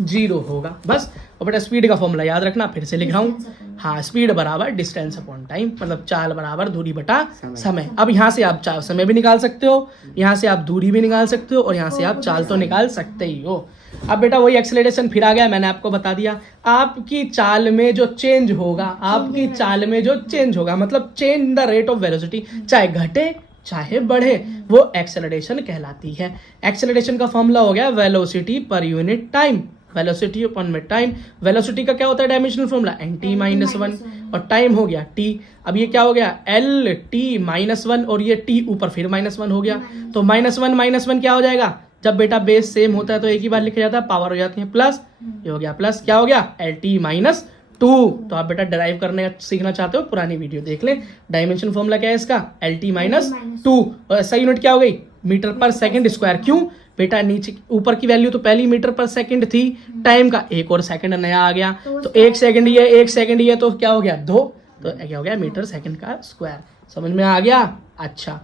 जीरो होगा। बस। और बेटा स्पीड का फॉर्मूला याद रखना, फिर से लिख रहा हूँ, हाँ स्पीड बराबर डिस्टेंस अपॉन टाइम, मतलब चाल बराबर दूरी बटा समय। अब यहाँ से आप समय भी निकाल सकते हो, यहाँ से आप दूरी भी निकाल सकते हो और यहाँ से आप चाल तो निकाल सकते ही हो। अब बेटा वही एक्सेलरेशन फिर आ गया, मैंने आपको बता दिया। आपकी चाल में जो चेंज होगा, आपकी चाल में जो चेंज होगा, मतलब change the rate of velocity, चाहे घटे चाहे बढ़े, वो एक्सेलरेशन कहलाती है। एक्सेलरेशन का फॉर्मूला हो गया velocity per unit time, velocity upon में टाइम। वेलोसिटी का क्या होता है डायमेंशनल फॉर्मूला, nt-1 और टाइम हो गया t। अब ये क्या हो गया, LT-1 और ये t ऊपर फिर -1 हो गया, तो -1 क्या हो जाएगा, जब बेटा बेस सेम होता है तो एक ही बार लिखा जाता है, पावर हो जाती है प्लस, ये हो गया प्लस, क्या हो गया LT-2। तो आप बेटा ड्राइव करने सीखना चाहते हो, पुरानी वीडियो देख ले। डायमेंशन फॉर्मूला क्या है इसका, LT-2 और SI यूनिट क्या हो गई, मीटर पर सेकंड स्क्वायर। क्यों बेटा, नीचे ऊपर की वैल्यू तो पहली मीटर पर सेकंड थी, टाइम का एक और सेकंड नया आ गया, तो 1 सेकंड ये 1 सेकंड ये, तो क्या हो गया 2, तो क्या हो गया मीटर सेकंड का स्क्वायर। समझ में आ गया। अच्छा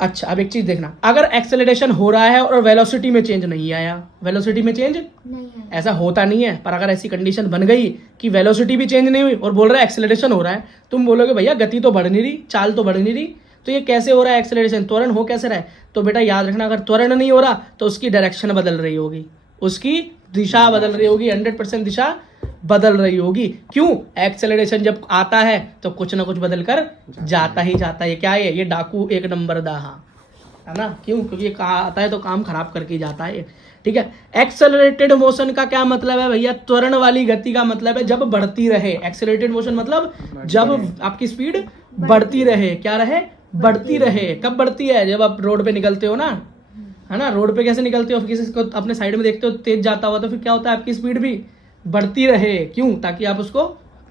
अच्छा अब एक चीज देखना, अगर एक्सेलरेशन हो रहा है और वेलोसिटी में चेंज नहीं आया, वेलोसिटी में चेंज नहीं है। ऐसा होता नहीं है, पर अगर ऐसी कंडीशन बन गई कि वेलोसिटी भी चेंज नहीं हुई और बोल रहा है एक्सेलरेशन हो रहा है, तुम बोलोगे भैया गति तो बढ़ नहीं रही, चाल तो बढ़ नहीं रही, तो ये कैसे हो रहा है एक्सेलरेशन, त्वरण हो कैसे रहा है? तो बेटा याद रखना, अगर त्वरण नहीं हो रहा तो उसकी डायरेक्शन बदल रही होगी, उसकी दिशा बदल रही होगी, 100% दिशा बदल रही होगी। क्यों? एक्सेलरेशन जब आता है तो कुछ ना कुछ बदल कर जाता ही जाता है। क्या है ये? डाकू एक नंबर दाहा है ना। क्यों? क्योंकि ये कहा आता है तो काम खराब करके जाता है। ठीक है। एक्सेलरेटेड मोशन का क्या मतलब है भैया? त्वरण वाली गति का मतलब है जब बढ़ती रहे। एक्सेलरेटेड मोशन मतलब जब आपकी स्पीड बढ़ती रहे। क्या रहे? बढ़ती रहे। कब बढ़ती है? जब आप रोड पे निकलते हो ना, है ना। रोड पे कैसे निकलते हो? किसी को अपने साइड में देखते हो तेज जाता हुआ, तो फिर क्या होता है? आपकी स्पीड भी बढ़ती रहे। क्यों? ताकि आप उसको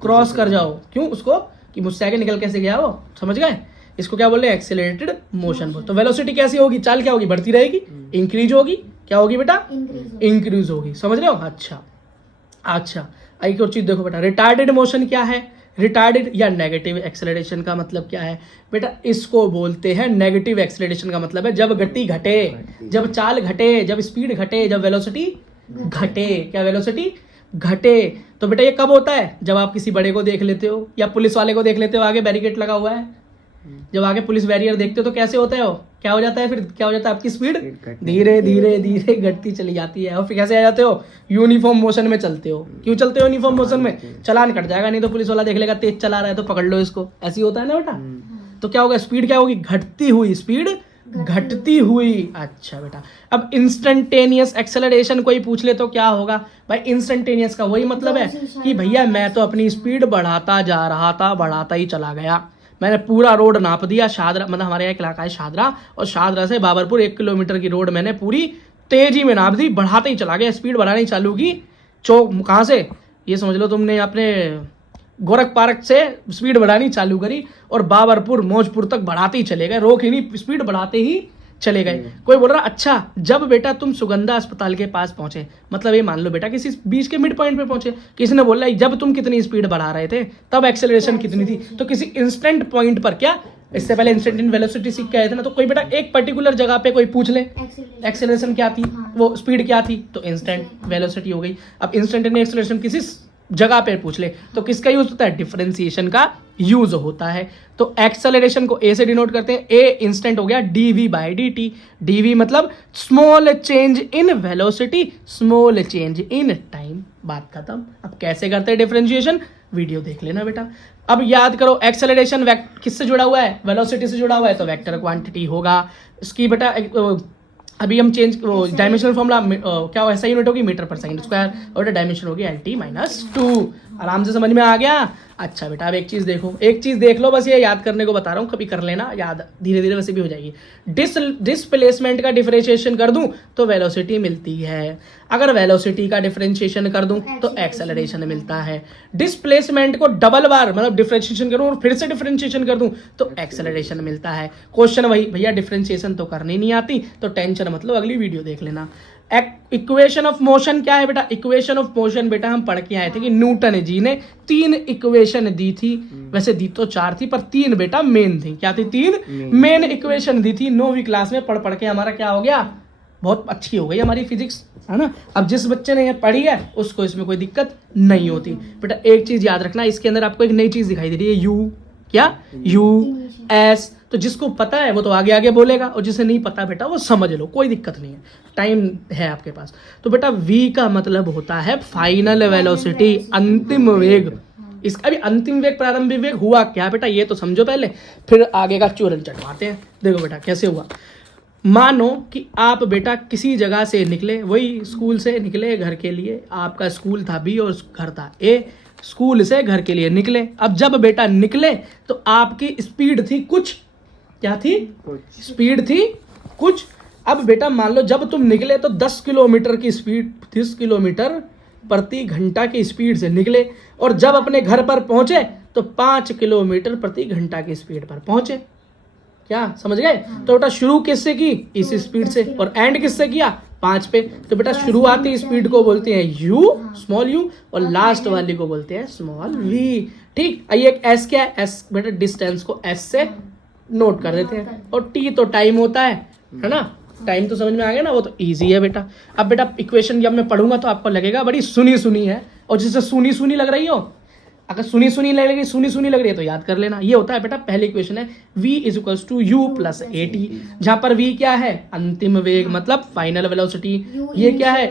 क्रॉस कर जाओ। क्यों? उसको कि मुझसे आगे निकल कैसे गया वो, समझ गए? इसको क्या बोल रहे हैं? एक्सेलरेटेड मोशन बोल। तो वेलोसिटी कैसी होगी? चाल क्या होगी? बढ़ती रहेगी, इंक्रीज होगी। क्या होगी बेटा? इंक्रीज होगी। समझ रहे हो? अच्छा एक और चीज देखो बेटा, रिटार्डेड मोशन क्या है? रिटार्डेड या नेगेटिव एक्सेलरेशन का मतलब क्या है बेटा? इसको बोलते हैं नेगेटिव एक्सेलरेशन का मतलब है जब गति घटे, जब चाल घटे, जब स्पीड घटे, जब वेलोसिटी घटे। क्या वेलोसिटी घटे? तो बेटा ये कब होता है? जब आप किसी बड़े को देख लेते हो या पुलिस वाले को देख लेते हो, आगे बैरिकेड लगा हुआ है, जब आगे पुलिस बैरियर देखते हो तो कैसे होता है वो? क्या हो जाता है फिर? क्या हो जाता है? आपकी स्पीड धीरे धीरे धीरे घटती चली जाती है। और फिर कैसे आ जाते हो? यूनिफॉर्म मोशन में चलते हो। क्यों चलते हो यूनिफॉर्म मोशन में? चालान कट जाएगा, नहीं तो पुलिस वाला देख लेगा तेज चला रहा है तो पकड़ लो इसको। ऐसी होता है ना बेटा। तो क्या होगा? स्पीड क्या होगी? घटती हुई। स्पीड घटती हुई। अच्छा बेटा, अब इंस्टेंटेनियस एक्सेलरेशन कोई पूछ ले तो क्या होगा भाई? इंस्टेंटेनियस का वही मतलब है कि भैया मैं तो अपनी स्पीड बढ़ाता जा रहा था, बढ़ाता ही चला गया, मैंने पूरा रोड नाप दिया। शादरा मतलब हमारे यहाँ एक इलाका है शादरा, और शादरा से बाबरपुर 1 किलोमीटर की रोड मैंने पूरी तेजी में नाप दी, बढ़ाते ही चला गया, स्पीड बढ़ानी चालू की। चौक कहाँ से? ये समझ लो तुमने अपने गोरख पार्क से स्पीड बढ़ानी चालू करी और बाबरपुर मौजपुर तक बढ़ाते ही चले गए, रोक ही नहीं, स्पीड बढ़ाते ही चले गए। कोई बोल रहा अच्छा जब बेटा तुम सुगंधा अस्पताल के पास पहुंचे, मतलब ये मान लो बेटा किसी बीच के मिड पॉइंट पे पहुंचे, किसी ने बोला जब तुम कितनी स्पीड बढ़ा रहे थे तब एक्सेलरेशन कितनी थी, तो किसी इंस्टेंट पॉइंट पर, क्या इससे पहले इंस्टेंट वेलोसिटी सीख के आए थे ना, तो कोई बेटा एक पर्टिकुलर जगह पे कोई पूछ ले एक्सेलरेशन क्या थी, वो स्पीड क्या थी, तो इंस्टेंट वेलोसिटी हो गई। अब इंस्टेंटेनियस एक्सेलरेशन किसी जगह पे पूछ ले तो किसका यूज होता है? डिफरेंशिएशन का यूज होता है। तो एक्सेलरेशन को ए से डिनोट करते हैं। ए इंस्टेंट हो गया dv/dt। dv मतलब small change in velocity, small change in time. बात खत्म। अब कैसे करते हैं डिफरेंशिएशन? वीडियो देख लेना बेटा। अब याद करो एक्सेलरेशन किससे जुड़ा हुआ है? वेलोसिटी से जुड़ा हुआ है, तो वेक्टर क्वांटिटी होगा इसकी बेटा। अभी हम चेंज डायमेंशनल फॉर्मूला क्या हो? ऐसा यूनिट होगी मीटर पर सेकंड स्क्वायर, और डायमेंशन होगी LT-2। आराम से समझ में आ गया? अच्छा बेटा अब एक चीज देखो, एक चीज देख लो, बस ये याद करने को बता रहा हूँ, कभी कर लेना याद, धीरे धीरे वैसे भी हो जाएगी। डिस्प्लेसमेंट का डिफरेंशिएशन कर दूं तो वेलोसिटी मिलती है, अगर वेलोसिटी का डिफरेंशिएशन कर दूं तो एक्सेलरेशन मिलता है। डिस्प्लेसमेंट को डबल बार मतलब डिफरेंशिएशन करूं और फिर से डिफरेंशिएशन कर दूं तो एक्सेलरेशन मिलता है। क्वेश्चन वही, भैया डिफरेंशिएशन तो करनी नहीं आती तो टेंशन मतलब अगली वीडियो देख लेना। इक्वेशन ऑफ मोशन क्या है बेटा? इक्वेशन ऑफ मोशन बेटा हम पढ़ के आए थे कि न्यूटन जी ने 3 इक्वेशन दी थी, वैसे दी तो 4 थी पर 3 बेटा मेन थी। क्या थी? 3 मेन इक्वेशन दी थी। 9वीं क्लास में पढ़ के हमारा क्या हो गया? बहुत अच्छी हो गई हमारी फिजिक्स, है ना। अब जिस बच्चे ने ये पढ़ी है उसको इसमें कोई दिक्कत नहीं होती। बेटा एक चीज याद रखना, इसके अंदर आपको एक नई चीज दिखाई दे रही है, यू। क्या? U S. तो जिसको पता है वो तो आगे आगे बोलेगा, और जिसे नहीं पता बेटा वो समझ लो, कोई दिक्कत नहीं है, टाइम है आपके पास। तो बेटा v का मतलब होता है फाइनल वेलोसिटी, अंतिम वेग। इसका अभी अंतिम वेग प्रारंभिक वेग हुआ क्या बेटा ये तो समझो पहले, फिर आगे का चूरन चटवाते हैं। देखो बेटा कैसे हुआ। मानो कि आप बेटा किसी जगह से निकले, वही स्कूल से निकले घर के लिए, आपका स्कूल था बी और घर था ए, स्कूल से घर के लिए निकले। अब जब बेटा निकले तो आपकी स्पीड थी कुछ, क्या थी? स्पीड थी कुछ। अब बेटा मान लो जब तुम निकले तो 10 किलोमीटर की स्पीड, 10 किलोमीटर प्रति घंटा की स्पीड से निकले, और जब अपने घर पर पहुंचे तो 5 किलोमीटर प्रति घंटा की स्पीड पर पहुंचे। क्या समझ गए? तो बेटा शुरू किससे की? इस स्पीड से, और एंड किससे किया? 5 पे। तो बेटा शुरुआती स्पीड को बोलते हैं u, स्मॉल u, और लास्ट वाली को बोलते हैं स्मॉल v। ठीक। ये एक s क्या है? s बेटा डिस्टेंस को s से नोट कर देते हैं। और टी तो टाइम होता है ना, टाइम तो समझ में आ गया ना, वो तो इजी है बेटा। अब बेटा इक्वेशन जब मैं पढ़ूंगा तो आपको लगेगा बड़ी सुनी सुनी है, और जिससे सुनी सुनी लग रही हो, अगर सुनी सुनी लग रही है तो याद कर लेना। ये होता है बेटा पहली इक्वेशन है v is equals to U plus A T, जहां पर v क्या है, अंतिम वेग मतलब फाइनल वेलोसिटी, ये क्या है,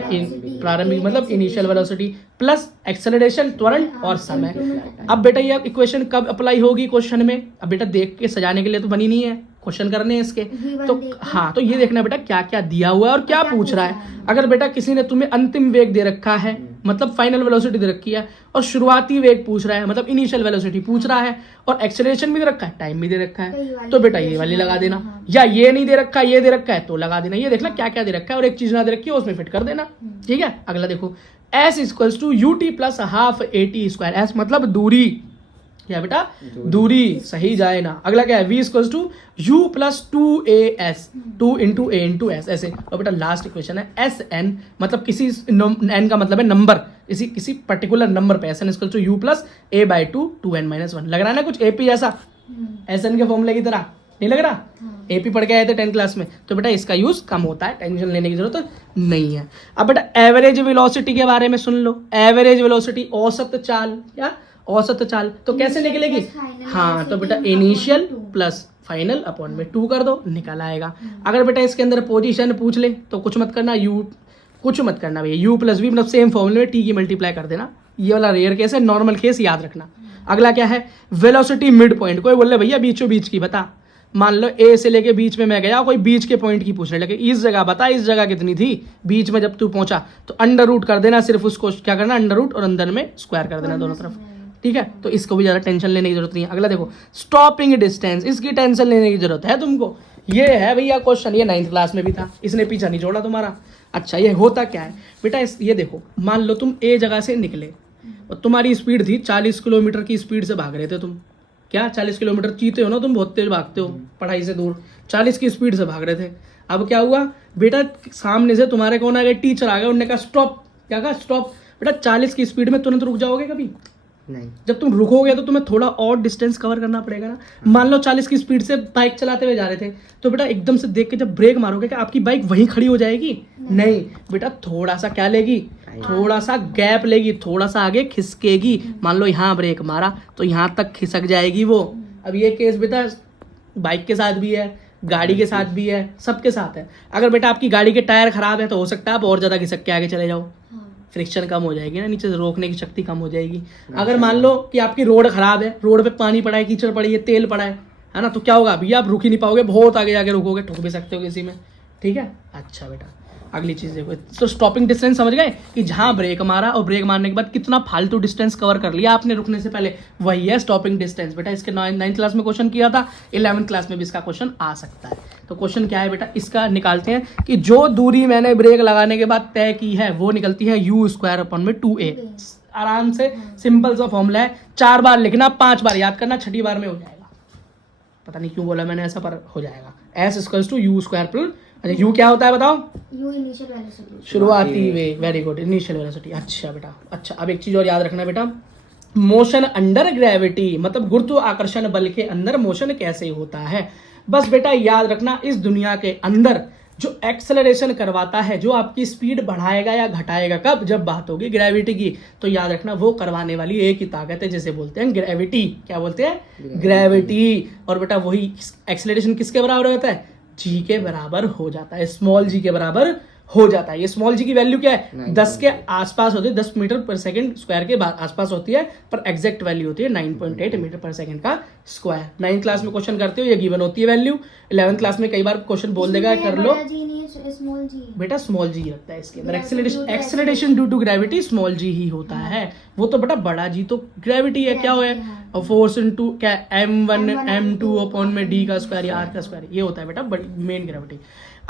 प्रारंभिक मतलब इनिशियल वेलोसिटी, प्लस एक्सेलरेशन त्वरण और समय। अब बेटा ये इक्वेशन कब अप्लाई होगी क्वेश्चन में, अब बेटा देख के सजाने के लिए तो बनी नहीं है, क्वेश्चन करने हैं इसके, तो हाँ तो ये देखना बेटा क्या क्या दिया हुआ है और क्या पूछ रहा है। अगर बेटा किसी ने तुम्हें अंतिम वेग दे रखा है मतलब फाइनल वेलोसिटी दे रखी है, और शुरुआती वेग पूछ रहा है मतलब इनिशियल वेलोसिटी पूछ रहा है, और एक्सेलरेशन भी दे रखा है, टाइम भी दे रखा है, तो बेटा ये वाली लगा देना, या ये नहीं दे रखा ये दे रखा है तो लगा देना। ये देखना क्या क्या दे रखा है और एक चीज ना दे रखी है उसमें फिट कर देना। ठीक है, अगला देखो s equals to U T plus half A T square, S मतलब दूरी, क्या बेटा दूरी, सही जाए ना। अगला क्या है, v equals to u plus two A S, two into A into S, ऐसे। और बेटा लास्ट इक्वेशन है एस एन, मतलब किसी n का मतलब है नंबर, किसी पर्टिकुलर नंबर पे, S N equals to U plus A by two two N minus one. लग रहा है ना कुछ एपी जैसा, एस एन के फॉर्मूले की तरह नहीं लग रहा, एपी पढ़ के आए थे 10th क्लास में, तो बेटा इसका यूज कम होता है, टेंशन लेने की जरूरत नहीं है। अब बेटा एवरेज वेलोसिटी के बारे में सुन लो, एवरेज वेलोसिटी औसत चाल, क्या औसत चाल, तो कैसे निकलेगी, हाँ तो बेटा इनिशियल प्लस फाइनल अपॉन में 2 कर दो, निकल आएगा। अगर बेटा इसके अंदर पोजीशन पूछ ले तो कुछ मत करना, कुछ मत करना भैया, u प्लस वी मतलब सेम फॉर्मूले में t की मल्टीप्लाई कर देना। ये वाला रेयर केस है, नॉर्मल केस याद रखना। अगला क्या है, वेलोसिटी मिड पॉइंट, कोई बोल रहे भैया बीचों बीच की बता, मान लो ए से लेके बीच में मैं गया, कोई बीच के पॉइंट की पूछने लगे, इस जगह बता, इस जगह कितनी थी बीच में जब तू पहुंचा, तो अंडर रूट कर देना, सिर्फ उसको क्या करना, अंडर रूट और अंदर में स्क्वायर कर देना दोनों तरफ। ठीक है, तो इसको भी ज्यादा टेंशन लेने की जरूरत नहीं है। अगला देखो स्टॉपिंग डिस्टेंस, इसकी टेंशन लेने की जरूरत है तुमको, ये है भैया क्वेश्चन, ये 9th क्लास में भी था, इसने पीछा नहीं छोड़ा तुम्हारा। अच्छा ये होता क्या है बेटा, ये देखो मान लो तुम ए जगह से निकले और तुम्हारी स्पीड थी 40 किलोमीटर की स्पीड से भाग रहे थे तुम, क्या 40 किलोमीटर चीते हो ना तुम, बहुत तेज भागते हो पढ़ाई से दूर, 40 की स्पीड से भाग रहे थे। अब क्या हुआ बेटा, सामने से तुम्हारे कौन आ गए, टीचर आ गए, उन्होंने कहा स्टॉप, क्या कहा स्टॉप। बेटा 40 की स्पीड में तुरंत रुक जाओगे कभी नहीं, जब तुम रुकोगे तो तुम्हें थोड़ा और डिस्टेंस कवर करना पड़ेगा ना। मान लो 40 की स्पीड से बाइक चलाते हुए जा रहे थे, तो बेटा एकदम से देख के जब ब्रेक मारोगे क्या आपकी बाइक वहीं खड़ी हो जाएगी, नहीं बेटा थोड़ा सा क्या लेगी, थोड़ा सा गैप लेगी, थोड़ा सा आगे खिसकेगी। मान लो यहाँ ब्रेक मारा तो यहाँ तक खिसक जाएगी वो। अब ये केस बेटा बाइक के साथ भी है, गाड़ी के साथ भी है, सबके साथ है। अगर बेटा आपकी गाड़ी के टायर खराब है तो हो सकता है आप और ज्यादा खिसक के आगे चले जाओ, फ्रिक्शन कम हो जाएगी ना, नीचे से रोकने की शक्ति कम हो जाएगी। अगर मान लो कि आपकी रोड खराब है, रोड पे पानी पड़ा है, कीचड़ पड़ी है, तेल पड़ा है ना, तो क्या होगा भैया, आप रुक ही नहीं पाओगे, बहुत आगे जाके रुकोगे, ठुक भी सकते हो किसी में। ठीक है, अच्छा बेटा अगली चीज देखो, तो स्टॉपिंग डिस्टेंस समझ गए कि जहां ब्रेक मारा और ब्रेक मारने के बाद कितना फालतू डिस्टेंस कवर कर लिया आपने रुकने से पहले, वही है स्टॉपिंग डिस्टेंस। बेटा इसके 9th क्लास में क्वेश्चन किया था, 11th क्लास में भी इसका क्वेश्चन आ सकता है। तो क्वेश्चन क्या है बेटा, इसका निकालते हैं कि जो दूरी मैंने ब्रेक लगाने के बाद तय की है वो निकलती है u स्क्वायर अपॉन में 2a। आराम से सिंपल सा फॉर्मूला है, 4 बार लिखना, 5 बार याद करना, 6ठी बार में हो जाएगा। पता नहीं क्यों बोला मैंने ऐसा, पर हो जाएगा। s equals to U square plus, अच्छा यू क्या होता है बताओ, यू इनिशियल वेलोसिटी, शुरुआती वेग, वेरी गुड, इनिशियल वेलोसिटी। अच्छा बेटा, अच्छा अब एक चीज और याद रखना बेटा, मोशन अंडर ग्रेविटी मतलब गुरुत्वाकर्षण बल के अंदर मोशन कैसे होता है। बस बेटा याद रखना, इस दुनिया के अंदर जो एक्सेलरेशन करवाता है, जो आपकी स्पीड बढ़ाएगा या घटाएगा, कब, जब बात होगी ग्रेविटी की, तो याद रखना वो करवाने वाली एक ही ताकत है जिसे बोलते हैं ग्रेविटी। क्या बोलते हैं, ग्रेविटी। और बेटा वही एक्सेलरेशन किसके बराबर होता है, जी के बराबर हो जाता है, स्मॉल जी के बराबर हो जाता है। ये स्मॉल जी की वैल्यू क्या है, 10 के आसपास होती है, 10 मीटर पर सेकंड स्क्वायर के आसपास होती है, पर एग्जैक्ट वैल्यू होती है 9.8 मीटर पर सेकंड का स्क्वायर। 9th क्लास में क्वेश्चन करते हो ये गिवन होती है वैल्यू, 11th क्लास में कई बार क्वेश्चन बोल देगा कर लो बेटा, स्मॉल जी रखता है इसके अंदर, acceleration due to gravity small g ही होता है। वो तो बेटा बड़ा जी तो ग्रेविटी है, क्या है, और फोर्स इनटू क्या m1 m2 अपॉन में d का स्क्वायर या r का स्क्वायर, ये होता है बेटा बड़ी मेन ग्रेविटी।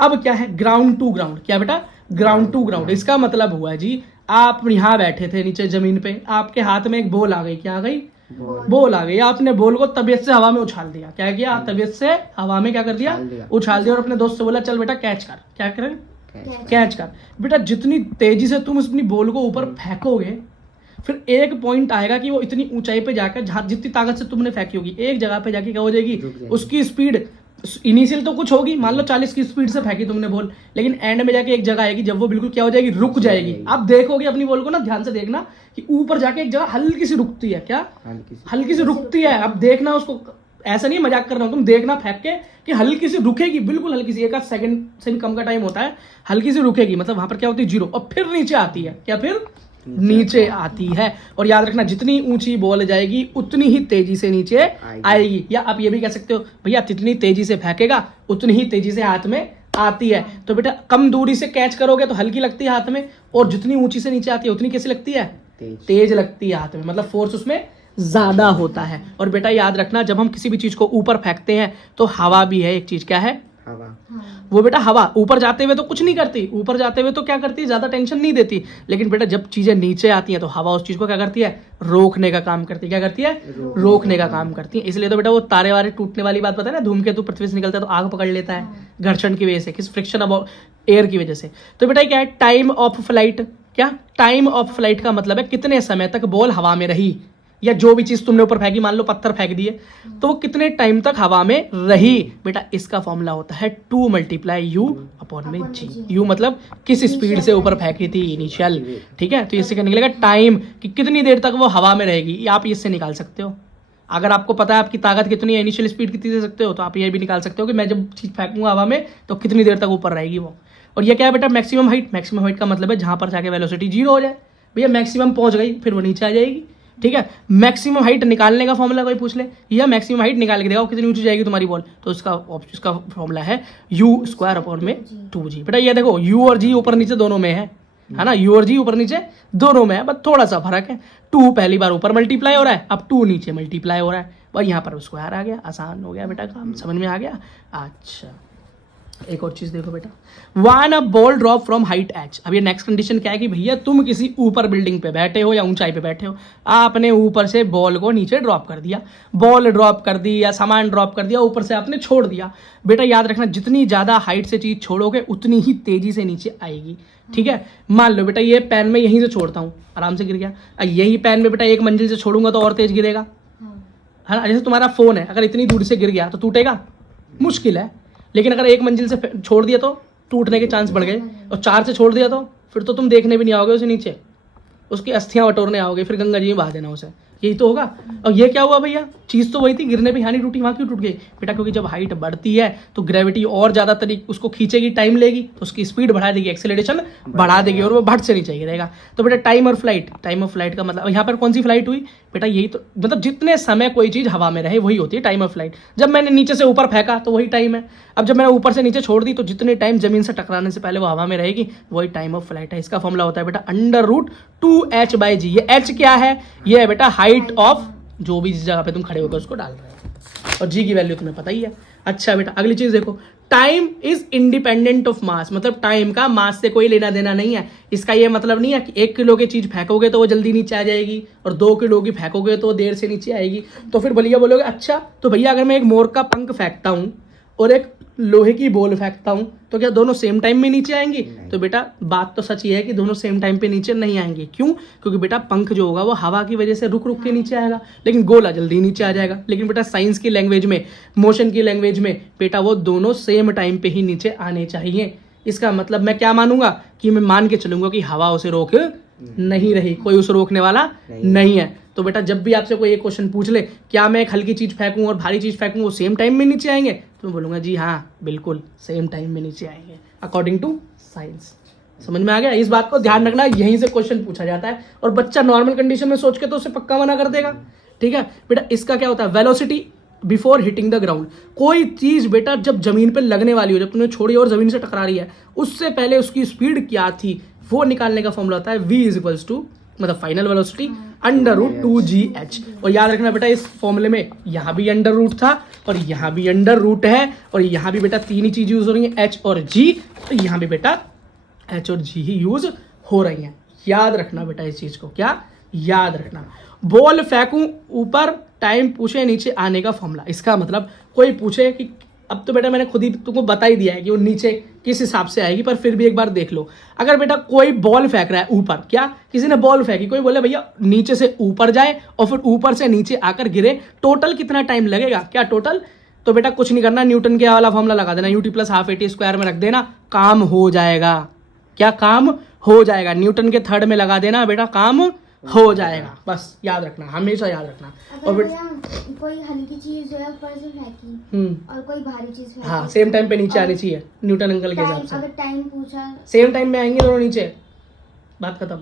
अब क्या है, ग्राउंड टू ग्राउंड, क्या बेटा ग्राउंड टू ग्राउंड, इसका मतलब हुआ जी आप यहाँ बैठे थे नीचे जमीन पे, आपके हाथ में एक बॉल आ गई, क्या आ गई, बॉल आ गई, आपने बॉल को तबीयत से हवा में उछाल दिया, क्या किया, तबीयत से हवा में क्या कर दिया, उछाल दिया, और अपने दोस्त से बोला चल बेटा कैच कर, क्या करें, कैच कर। बेटा जितनी तेजी से तुम अपनी बॉल को ऊपर फेंकोगे फिर एक पॉइंट आएगा कि वो इतनी ऊंचाई पे जाकर जहाँ जितनी ताकत से तुमने फेंकी होगी एक जगह पे जाके क्या हो जाएगी, उसकी स्पीड इनिशियल तो कुछ होगी, मान लो 40 की स्पीड से फेंकी तुमने बॉल, लेकिन एंड में जाके एक जगह आएगी जब वो बिल्कुल क्या हो जाएगी, रुक जाएगी। आप देखोगे अपनी बॉल को ना ध्यान से देखना कि ऊपर जाके एक जगह हल्की सी रुकती है, क्या हल्की सी रुकती है। अब देखना उसको, ऐसा नहीं मजाक कर रहा हूँ, तुम देखना फेंक के कि हल्की सी रुकेगी, बिल्कुल हल्की सी, एक आध सेकंड से भी कम का टाइम होता है, हल्की सी रुकेगी, मतलब वहां पर क्या होती है, 0, और फिर नीचे आती है, क्या फिर नीचे आती है। और याद रखना जितनी ऊंची बॉल जाएगी उतनी ही तेजी से नीचे आएगी। या आप ये भी कह सकते हो भैया जितनी तेजी से फेंकेगा उतनी ही तेजी से हाथ में आती है। तो बेटा कम दूरी से कैच करोगे तो हल्की लगती है हाथ में, और जितनी ऊंची से नीचे आती है उतनी कैसी लगती है, तेज लगती है हाथ में, मतलब फोर्स उसमें ज्यादा होता है। और बेटा याद रखना जब हम किसी भी चीज को ऊपर फेंकते हैं तो हवा भी है एक चीज, क्या है, हाँ। वो बेटा हवा ऊपर जाते हुए तो कुछ नहीं करती, ऊपर जाते हुए तो क्या करती है, ज्यादा टेंशन नहीं देती, लेकिन बेटा जब चीजें नीचे आती हैं तो हवा उस चीज को क्या करती है, रोकने का काम करती है। क्या करती है, रोकने का काम करती है। इसलिए तो बेटा वो तारे वारे टूटने वाली बात पता है ना, धूमकेतु पृथ्वी से निकलता है तो आग पकड़ लेता है घर्षण की वजह से, किस फ्रिक्शन अब एयर की वजह से। तो बेटा क्या है, टाइम ऑफ फ्लाइट, क्या टाइम ऑफ फ्लाइट का मतलब है कितने समय तक बॉल हवा में रही, या जो भी चीज तुमने ऊपर फेंकी, मान लो पत्थर फेंक दिए तो वो कितने टाइम तक हवा में रही। बेटा इसका फॉर्मूला होता है 2 × U अपॉन में G। U मतलब किस स्पीड से ऊपर फेंकी थी, इनिशियल, ठीक है। तो इससे क्या निकलेगा, टाइम कि कितनी देर तक वो हवा में रहेगी, आप इससे निकाल सकते हो। अगर आपको पता है आपकी ताकत कितनी है, इनिशियल स्पीड कितनी दे सकते हो, तो आप ये भी निकाल सकते हो कि मैं जब चीज फेंकूंगा हवा में तो कितनी देर तक ऊपर रहेगी वो। और ये क्या है बेटा, मैक्सिमम हाइट। मैक्सिमम हाइट का मतलब है जहां पर जाके वेलोसिटी 0 हो जाए, भैया मैक्सिमम पहुंच गई फिर वो नीचे आ जाएगी, ठीक है। मैक्सिमम हाइट निकालने का फॉर्मूला कोई पूछ ले, या मैक्सिमम हाइट निकाल के देगा कितनी ऊंची जाएगी तुम्हारी बॉल, तो इसका फॉर्मूला है U² अपॉन में 2G। बेटा ये देखो U और G ऊपर नीचे दोनों में है ना, U और G ऊपर नीचे दोनों में है, बस थोड़ा सा फर्क है। 2 पहली बार ऊपर मल्टीप्लाई हो रहा है, अब 2 नीचे मल्टीप्लाई हो रहा है, और यहाँ पर स्क्वायर आ गया, आसान हो गया बेटा काम, समझ में आ गया। अच्छा एक और चीज देखो बेटा, one a ball drop from height h। अब ये नेक्स्ट कंडीशन क्या है कि भैया तुम किसी ऊपर बिल्डिंग पे बैठे हो या ऊंचाई पे बैठे हो, आपने ऊपर से बॉल को नीचे ड्रॉप कर दिया, बॉल ड्रॉप कर दी या सामान ड्रॉप कर दिया, ऊपर से आपने छोड़ दिया। बेटा याद रखना जितनी ज्यादा हाइट से चीज छोड़ोगे उतनी ही तेजी से नीचे आएगी, ठीक है। मान लो बेटा ये पेन में यहीं से छोड़ता हूँ, आराम से गिर गया, यही पेन में बेटा 1 मंजिल से छोड़ूंगा तो और तेज गिरेगा, है ना। जैसे तुम्हारा फोन है, अगर इतनी दूर से गिर गया तो टूटेगा, मुश्किल है, लेकिन अगर 1 मंजिल से छोड़ दिया तो टूटने के चांस बढ़ गए, और 4 से छोड़ दिया तो फिर तो तुम देखने भी नहीं आओगे उसे नीचे, उसकी अस्थियां बटोरने आओगे, फिर गंगा जी में बहा देना उसे, यही तो होगा। और ये क्या हुआ भैया, चीज तो वही थी, गिरने पे हानि टूटी, वहां क्यों टूट गई बेटा, क्योंकि जब हाइट बढ़ती है तो ग्रेविटी और ज्यादा तरीके उसको खींचेगी, टाइम लेगी तो उसकी स्पीड बढ़ा देगी, एक्सेलरेशन बढ़ा देगी, और वो भट से नीचे गिरेगा। तो बेटा टाइम और फ्लाइट, टाइम ऑफ फ्लाइट का मतलब यहाँ पर कौन सी फ्लाइट हुई बेटा, यही तो मतलब जितने समय कोई चीज हवा में रहे वही होती है टाइम ऑफ फ्लाइट। जब मैंने नीचे से ऊपर फेंका तो वही टाइम है, अब जब मैंने ऊपर से नीचे छोड़ दी तो जितने टाइम जमीन से टकराने से पहले वो हवा में रहेगी वही टाइम ऑफ फ्लाइट है। इसका फॉर्मूला होता है बेटा √2h/g। ये h क्या है, ये है बेटा हाइट ऑफ जो भी जिस जगह पे तुम खड़े होकर उसको डाल रहे हो, और g की वैल्यू तुम्हें पता ही है। अच्छा बेटा अगली चीज देखो, time is independent of mass, मतलब टाइम का मास से कोई लेना देना नहीं है। इसका ये मतलब नहीं है कि 1 किलो की चीज फेंकोगे तो वो जल्दी नीचे आ जाएगी, और 2 किलो की फेंकोगे तो देर से नीचे आएगी। तो फिर भैया बोलोगे अच्छा तो भैया अगर मैं एक मोर का पंख फेंकता हूँ और एक लोहे की बॉल फेंकता हूँ तो क्या दोनों सेम टाइम में नीचे आएंगी? तो बेटा बात तो सच ये है कि दोनों सेम टाइम पे नीचे नहीं आएंगे। क्यों? क्योंकि बेटा पंख जो होगा वो हवा की वजह से रुक रुक के नीचे आएगा, लेकिन गोला जल्दी नीचे आ जाएगा। लेकिन बेटा साइंस की लैंग्वेज में, मोशन की लैंग्वेज में बेटा वो दोनों सेम टाइम पे ही नीचे आने चाहिए। इसका मतलब मैं क्या मानूंगा कि मैं मान के चलूंगा कि हवा उसे रोक नहीं रही, कोई उसे रोकने वाला नहीं है। तो बेटा जब भी आपसे कोई एक क्वेश्चन पूछ ले क्या मैं एक हल्की चीज फेंकूं और भारी चीज फेंकूं वो सेम टाइम में नीचे आएंगे, तो मैं बोलूंगा जी हाँ बिल्कुल सेम टाइम में नीचे आएंगे अकॉर्डिंग टू साइंस। समझ में आ गया? इस बात को ध्यान रखना, यहीं से क्वेश्चन पूछा जाता है और बच्चा नॉर्मल कंडीशन में सोच के तो उसे पक्का मना कर देगा। ठीक है बेटा, इसका क्या होता है velocity before hitting the ground. कोई चीज बेटा जब जमीन पर लगने वाली हो, जब तुमने छोड़ी और जमीन से टकरा रही है, उससे पहले उसकी स्पीड क्या थी वो निकालने का फॉर्मूला होता है v इज टू मतलब फाइनल वेलोसिटी √2gh। और याद रखना बेटा इस फॉर्मूले में यहाँ भी अंडर रूट था और यहाँ भी अंडर रूट है और यहाँ भी बेटा तीन ही चीज यूज हो रही है h और g, तो यहाँ भी बेटा h और g ही यूज हो रही हैं। याद रखना बेटा इस चीज को, क्या याद रखना। बॉल फेंकूं ऊपर, टाइम पूछे नीचे आने का फॉर्मूला। इसका मतलब कोई पूछे कि अब तो बेटा मैंने खुद ही तुमको बता ही दिया है कि वो नीचे किस हिसाब से आएगी, पर फिर भी एक बार देख लो। अगर बेटा कोई बॉल फेंक रहा है ऊपर, क्या किसी ने बॉल फेंकी, कोई बोले भैया नीचे से ऊपर जाए और फिर ऊपर से नीचे आकर गिरे, टोटल कितना टाइम लगेगा, क्या टोटल? तो बेटा कुछ नहीं करना, न्यूटन के वाला फॉर्मूला लगा देना, ut + ½ at स्क्वायर में रख देना, काम हो जाएगा। क्या काम हो जाएगा? न्यूटन के थर्ड में लगा देना बेटा, काम हो जाएगा। बस याद रखना, हमेशा याद रखना। और अगर भैया कोई हल्की चीज जो है ऊपर से फेंकी और कोई भारी चीज फेंकी, हाँ सेम टाइम पे नीचे आनी चाहिए न्यूटन अंकल के हिसाब से। अगर टाइम पूछा सेम टाइम में आएंगे दोनों नीचे, बात खत्म।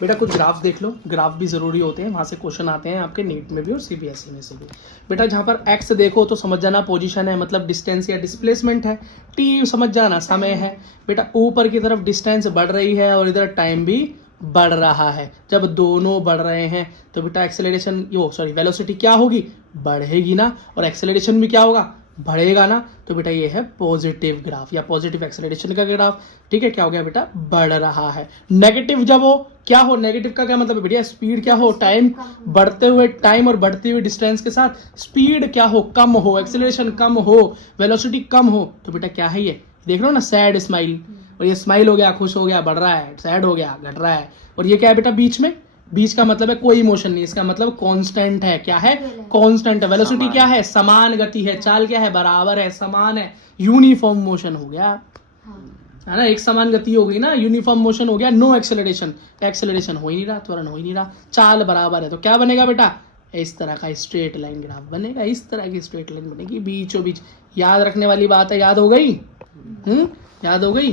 बेटा कुछ ग्राफ देख लो, ग्राफ भी जरूरी होते हैं, वहां से क्वेश्चन आते हैं आपके नीट में भी और सीबीएसई में से भी। बेटा जहां पर एक्स देखो तो समझ जाना पोजीशन है, मतलब डिस्टेंस या डिस्प्लेसमेंट है। टी समझ जाना समय है। बेटा ऊपर की तरफ डिस्टेंस बढ़ रही है और इधर टाइम भी बढ़ रहा है। जब दोनों बढ़ रहे हैं तो बेटा एक्सेलरेशन वेलोसिटी क्या होगी, बढ़ेगी ना, और एक्सेलरेशन भी क्या होगा, बढ़ेगा ना। तो बेटा ये है पॉजिटिव ग्राफ या पॉजिटिव एक्सेलरेशन का ग्राफ। ठीक है, क्या हो गया बेटा, बढ़ रहा है। नेगेटिव जब हो, क्या हो, नेगेटिव का क्या मतलब है बेटा, स्पीड क्या हो, टाइम बढ़ते हुए टाइम और बढ़ती हुई डिस्टेंस के साथ स्पीड क्या हो, कम हो, एक्सेलरेशन कम हो, वेलोसिटी कम हो। तो बेटा क्या है ये, देख रहे हो ना, सैड स्माइल, और ये स्माइल हो गया, खुश हो गया, बढ़ रहा है, सैड हो गया, घट रहा है। और ये क्या है बेटा, बीच में, बीच का मतलब है कोई इमोशन नहीं, इसका मतलब कांस्टेंट है। क्या है, कांस्टेंट है। वेलोसिटी क्या है, समान गति है। चाल क्या है, बराबर है, समान है, यूनिफॉर्म मोशन हो गया, है ना, एक समान गति हो गई ना, यूनिफॉर्म मोशन हो गया। नो एक्सेलरेशन, एक्सेलरेशन हो ही नहीं रहा, त्वरण हो ही नहीं रहा, चाल बराबर है। तो क्या बनेगा बेटा, इस तरह का स्ट्रेट लाइन ग्राफ बनेगा, इस तरह की स्ट्रेट लाइन बनेगी बीचों बीच। याद रखने वाली बात है, याद हो गई? याद हो गई?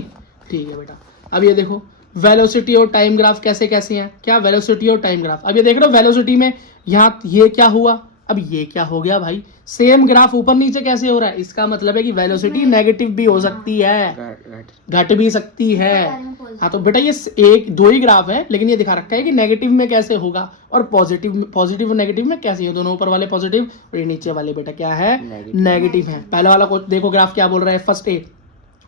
ठीक है बेटा। अब ये देखो वेलोसिटी और टाइम ग्राफ कैसे कैसे हैं, क्या वेलोसिटी और टाइम ग्राफ। अब ये देख रहे हो वेलोसिटी में यहाँ ये क्या हुआ, अब ये क्या हो गया भाई, सेम ग्राफ ऊपर नीचे कैसे हो रहा है, इसका मतलब है कि वेलोसिटी नेगेटिव भी हो सकती है, घट भी सकती है। हाँ तो बेटा ये एक दो ही ग्राफ है, लेकिन ये दिखा रखा है कि नेगेटिव में कैसे होगा और पॉजिटिव और नेगेटिव में कैसे है। दोनों ऊपर वाले पॉजिटिव और ये नीचे वाले बेटा क्या है, नेगेटिव है। पहले वाला को देखो ग्राफ क्या बोल रहा है, first A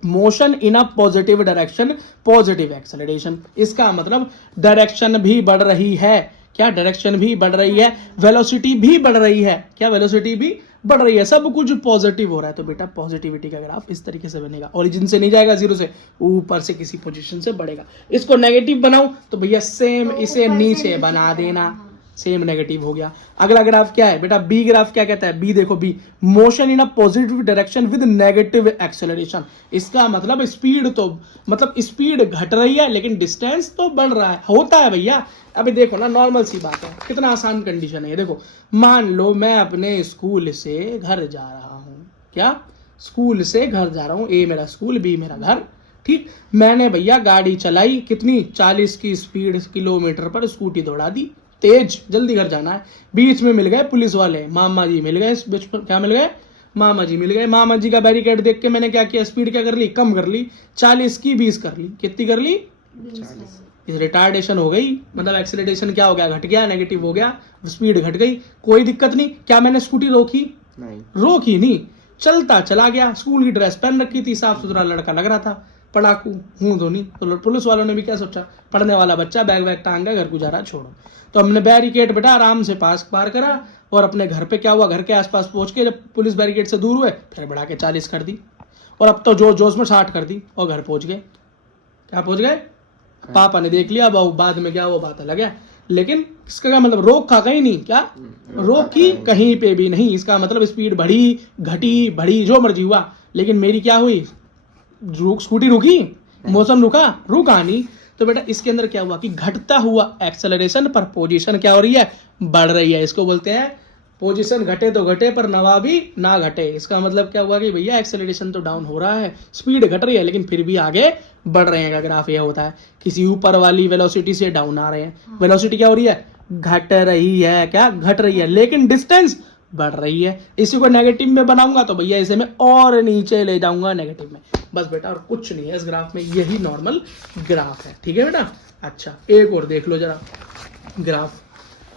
motion in a positive direction, positive acceleration. इसका मतलब डायरेक्शन भी बढ़ रही है, क्या डायरेक्शन भी बढ़ रही है, वेलोसिटी भी बढ़ रही है, क्या वेलोसिटी भी बढ़ रही है, सब कुछ पॉजिटिव हो रहा है। तो बेटा पॉजिटिविटी का ग्राफ इस तरीके से बनेगा, ओरिजिन से नहीं जाएगा, जीरो से, ऊपर से किसी पोजीशन से बढ़ेगा। इसको नेगेटिव बनाऊं तो भैया सेम इसे नीचे बना देना, सेम नेगेटिव हो गया। अगला ग्राफ क्या है बेटा, बी ग्राफ क्या कहता है, बी देखो, B motion in a positive direction with negative acceleration. इसका मतलब स्पीड तो मतलब स्पीड घट रही है लेकिन डिस्टेंस तो बढ़ रहा है, होता है भैया। अभी देखो ना, नॉर्मल सी बात है, कितना आसान कंडीशन है ये देखो। मान लो मैं अपने स्कूल से घर जा रहा हूँ, क्या स्कूल से घर जा रहा हूँ, ए मेरा स्कूल, बी मेरा घर, ठीक। मैंने भैया गाड़ी चलाई, कितनी 40 की स्पीड किलोमीटर पर स्कूटी दौड़ा दी, तेज, जल्दी घर जाना है। बीच में मिल गए पुलिस वाले, मामा जी मिल गए, क्या मिल गए, मामा जी मिल गए। मामा जी का बैरिकेड देख के मैंने क्या किया, स्पीड क्या कर ली, कम कर ली, 40 की 20 कर ली, कितनी कर ली, 40। रिटार्डेशन हो गई, मतलब एक्सेलरेशन क्या हो गया, घट गया, नेगेटिव हो गया, स्पीड घट गई, कोई दिक्कत नहीं। क्या मैंने स्कूटी रोकी, नहीं रोकी नहीं, चलता चला गया। स्कूल की ड्रेस पहन रखी थी, साफ सुथरा लड़का लग रहा था, पढ़ाकू हूँ तो नहीं। तो पुलिस वालों ने भी क्या सोचा, पढ़ने वाला बच्चा बैग वैग टांग गया, घर को जा रहा, छोड़ो। तो हमने बैरिकेड बेटा आराम से पार करा और अपने घर पे क्या हुआ, घर के आसपास पहुंच के जब पुलिस बैरिकेड से दूर हुए फिर बढ़ा के 40 कर दी, और अब तो जोश में 60 कर दी और घर पहुंच गए। क्या पहुंच गए, पापा ने देख लिया, बाद में क्या वो बात अलग है, लेकिन इसका क्या मतलब, रोका कहीं नहीं, क्या रोकी कहीं पे भी नहीं। इसका मतलब स्पीड बढ़ी घटी बढ़ी जो मर्जी हुआ, लेकिन मेरी क्या हुई, स्कूटी रुकी, मौसम रुका नहीं। तो बेटा इसके अंदर क्या हुआ कि घटता हुआ एक्सेलरेशन पर पोजीशन क्या हो रही है, बढ़ रही है। इसको बोलते हैं पोजीशन घटे तो घटे पर नवा भी ना घटे। इसका मतलब क्या हुआ कि भैया एक्सेलरेशन तो डाउन हो रहा है, स्पीड घट रही है, लेकिन फिर भी आगे बढ़ रहे हैं। का ग्राफ ये होता है, किसी ऊपर वाली वेलोसिटी से डाउन आ रहे हैं, वेलोसिटी क्या हो रही है, घट रही है, क्या घट रही है, लेकिन डिस्टेंस बढ़ रही है। इसी को नेगेटिव में बनाऊंगा तो भैया इसे मैं और नीचे ले जाऊंगा नेगेटिव में, बस बेटा, और कुछ नहीं है इस ग्राफ में, यही नॉर्मल ग्राफ है, ठीक है बेटा। अच्छा एक और देख लो जरा ग्राफ।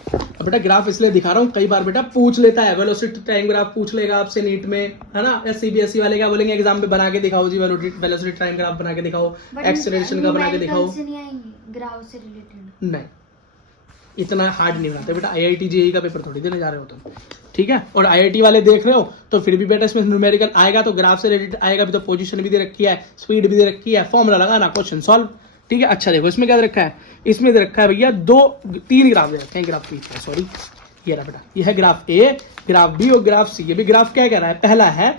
अब बेटा ग्राफ इसलिए दिखा रहा हूँ, कई बार बेटा पूछ लेता है, वेलोसिटी टाइम ग्राफ पूछ लेगा आपसे नीट में, है ना। या सीबीएसई वाले क्या बोलेंगे एग्जाम पे, बना के दिखाओ जी, वेलोसिटी टाइम ग्राफ बना के दिखाओ, एक्सेलरेशन का बना के दिखाओ, ग्राफ से रिलेटेड नहीं इतना हार्ड नहीं बनाते बेटा, IIT JEE का पेपर थोड़ी देने जा रहे हो तुम, ठीक है। और IIT वाले देख रहे हो तो फिर भी बेटा इसमें न्यूमेरिकल आएगा तो ग्राफ से रिलेटेड आएगा भी, तो पोजीशन भी दे रखी है, स्पीड भी दे रखी है, फॉर्मूला लगाना, क्वेश्चन सॉल्व, ठीक है। अच्छा देखो इसमें क्या दे रखा है, इसमें दे रखा है भैया 3 ग्राफ दे रखे हैं, ग्राफ बी, सॉरी ये रहा बेटा, ये है ग्राफ ए, ग्राफ बी और ग्राफ सी। ये भी ग्राफ क्या कह रहा है, पहला है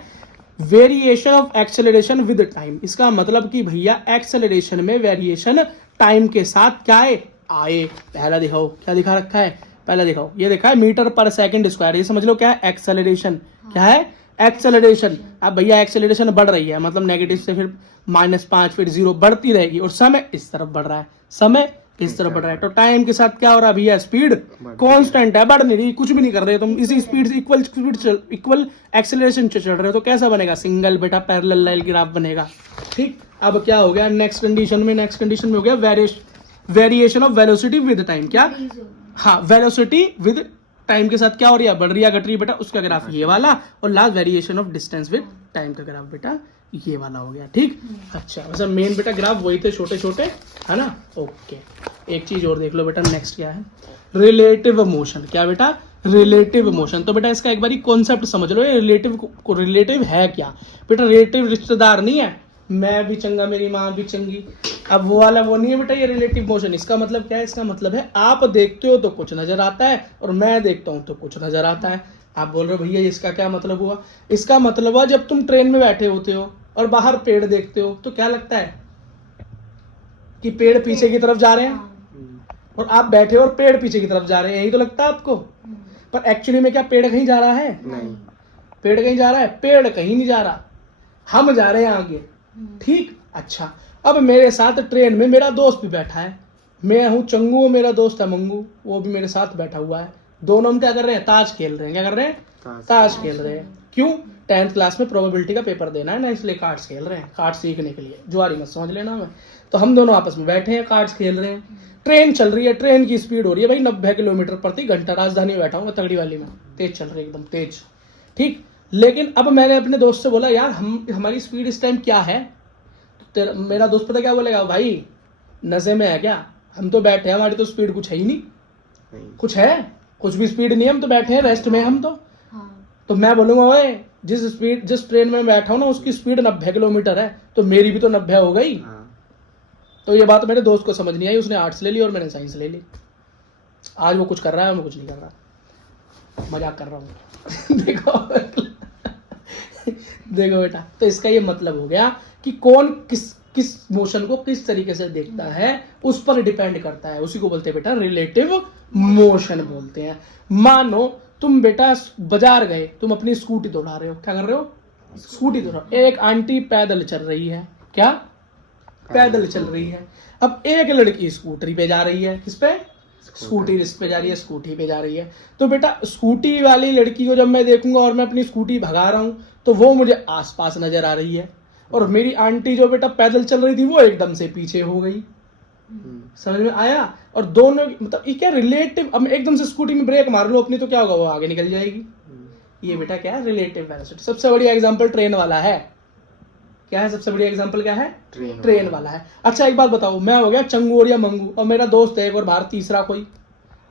variation of acceleration with time, इसका मतलब कि भैया एक्सेलरेशन में वेरिएशन टाइम के साथ क्या है आए। पहला दिखाओ क्या दिखा रखा है, पहला दिखाओ ये देखा है मीटर पर सेकंड स्क्वायर, ये समझ लो क्या है एक्सेलरेशन, क्या है एक्सेलरेशन। अब भैया एक्सेलरेशन बढ़ रही है मतलब नेगेटिव से फिर -5 फिर 0 बढ़ती रहेगी, और समय इस तरफ बढ़ रहा है, समय इस तरफ बढ़ रहा है, तो टाइम के साथ क्या हो रहा है भैया, स्पीड कांस्टेंट है, बढ़ नहीं रही, कुछ भी नहीं कर रहे हो तुम, इसी स्पीड से इक्वल एक्सेलरेशन से चल रहे हो, तो कैसा बनेगा, सिंगल बेटा पैरेलल लाइन ग्राफ बनेगा, ठीक। अब क्या हो गया नेक्स्ट कंडीशन में हो गया variation of velocity with time, क्या, हाँ वेलोसिटी विद टाइम के साथ क्या हो रही है, बढ़ रही है घट रही है बेटा, उसका ग्राफ ये वाला, और last variation of distance with time का ग्राफ बेटा ये वाला हो गया, ठीक। अच्छा वैसे मेन बेटा ग्राफ वही थे छोटे छोटे, है ना, ओके। एक चीज और देख लो बेटा, नेक्स्ट क्या है, रिलेटिव मोशन, क्या बेटा, रिलेटिव मोशन। तो बेटा इसका एक बार कॉन्सेप्ट समझ लो, ये रिलेटिव है क्या बेटा, रिलेटिव रिश्तेदार नहीं है, मैं भी चंगा मेरी माँ भी चंगी, अब वो वाला वो नहीं है बेटा, ये रिलेटिव मोशन। इसका मतलब क्या है, इसका मतलब है आप देखते हो तो कुछ नजर आता है और मैं देखता हूँ तो कुछ नजर आता है। आप बोल रहे हो भैया इसका क्या मतलब हुआ, इसका मतलब हुआ जब तुम ट्रेन में बैठे होते हो और बाहर पेड़ देखते हो तो क्या लगता है कि पेड़ पीछे की तरफ जा रहे हैं, और आप बैठे हो और पेड़ पीछे की तरफ जा रहे हैं, यही तो लगता है आपको। पर एक्चुअली में क्या पेड़ कहीं जा रहा है, नहीं पेड़ कहीं जा रहा है, पेड़ कहीं नहीं जा रहा, हम जा रहे हैं आगे, ठीक। अच्छा अब मेरे साथ ट्रेन में मेरा दोस्त भी बैठा है, मैं हूँ चंगू, मेरा दोस्त है मंगू, वो भी मेरे साथ बैठा हुआ है, दोनों हम क्या कर रहे हैं, ताश खेल रहे हैं, क्या कर रहे हैं, ताश खेल रहे हैं। क्यों, 10th क्लास में प्रोबेबिलिटी का पेपर देना है ना, इसलिए कार्ड्स खेल रहे हैं, कार्ड्स सीखने के लिए, जुआरी मत समझ लेना हमें। तो हम दोनों आपस में बैठे हैं, कार्ड्स खेल रहे हैं, ट्रेन चल रही है, ट्रेन की स्पीड हो रही है भाई 90 किलोमीटर प्रति घंटा, राजधानी में बैठा हूँ मैं तगड़ी वाली में, तेज चल रही है एकदम तेज, ठीक। लेकिन अब मैंने अपने दोस्त से बोला यार हमारी स्पीड इस टाइम क्या है, तो मेरा दोस्त पता क्या बोलेगा, भाई नशे में है क्या, हम तो बैठे हैं, हमारी तो स्पीड कुछ है ही नहीं, कुछ है, कुछ भी स्पीड नहीं है, हम तो बैठे हैं रेस्ट में हम तो मैं बोलूंगा ओए जिस ट्रेन में बैठा हूँ ना उसकी स्पीड 90 किलोमीटर है, तो मेरी भी तो 90 हो गई। तो ये बात मेरे दोस्त को समझ नहीं आई, उसने आर्ट्स ले ली और मैंने साइंस ले ली, आज वो कुछ कर रहा है मैं कुछ नहीं कर रहा, मजाक कर रहा हूँ देखो बेटा, तो इसका ये मतलब हो गया कि कौन किस मोशन को किस तरीके से देखता है उस पर डिपेंड करता है, उसी को बोलते हैं बेटा रिलेटिव मोशन बोलते हैं। मानो तुम बेटा बाजार गए, तुम अपनी स्कूटी दौड़ा रहे हो, क्या कर रहे हो, स्कूटी दौड़ा, एक आंटी पैदल चल रही है, क्या पैदल चल रही है, अब एक लड़की स्कूटरी पे जा रही है, किस पे, स्कूटी रिस्क पे जा रही है, स्कूटी पे जा रही है। तो बेटा स्कूटी वाली लड़की को जब मैं देखूंगा और मैं अपनी स्कूटी भगा रहा हूँ तो वो मुझे आसपास नजर आ रही है, और मेरी आंटी जो बेटा पैदल चल रही थी वो एकदम से पीछे हो गई, समझ में आया। और दोनों मतलब ये क्या रिलेटिव, अब एकदम से स्कूटी में ब्रेक मार लो अपनी तो क्या होगा, वो आगे निकल जाएगी, ये बेटा क्या है रिलेटिव वेलोसिटी। सबसे बढ़िया एग्जांपल ट्रेन वाला है, क्या है सबसे बढ़िया एग्जांपल क्या है, ट्रेन वाला है। अच्छा एक बात बताओ, मैं हो गया चंगू या मंगू और मेरा दोस्त है एक और बाहर तीसरा कोई,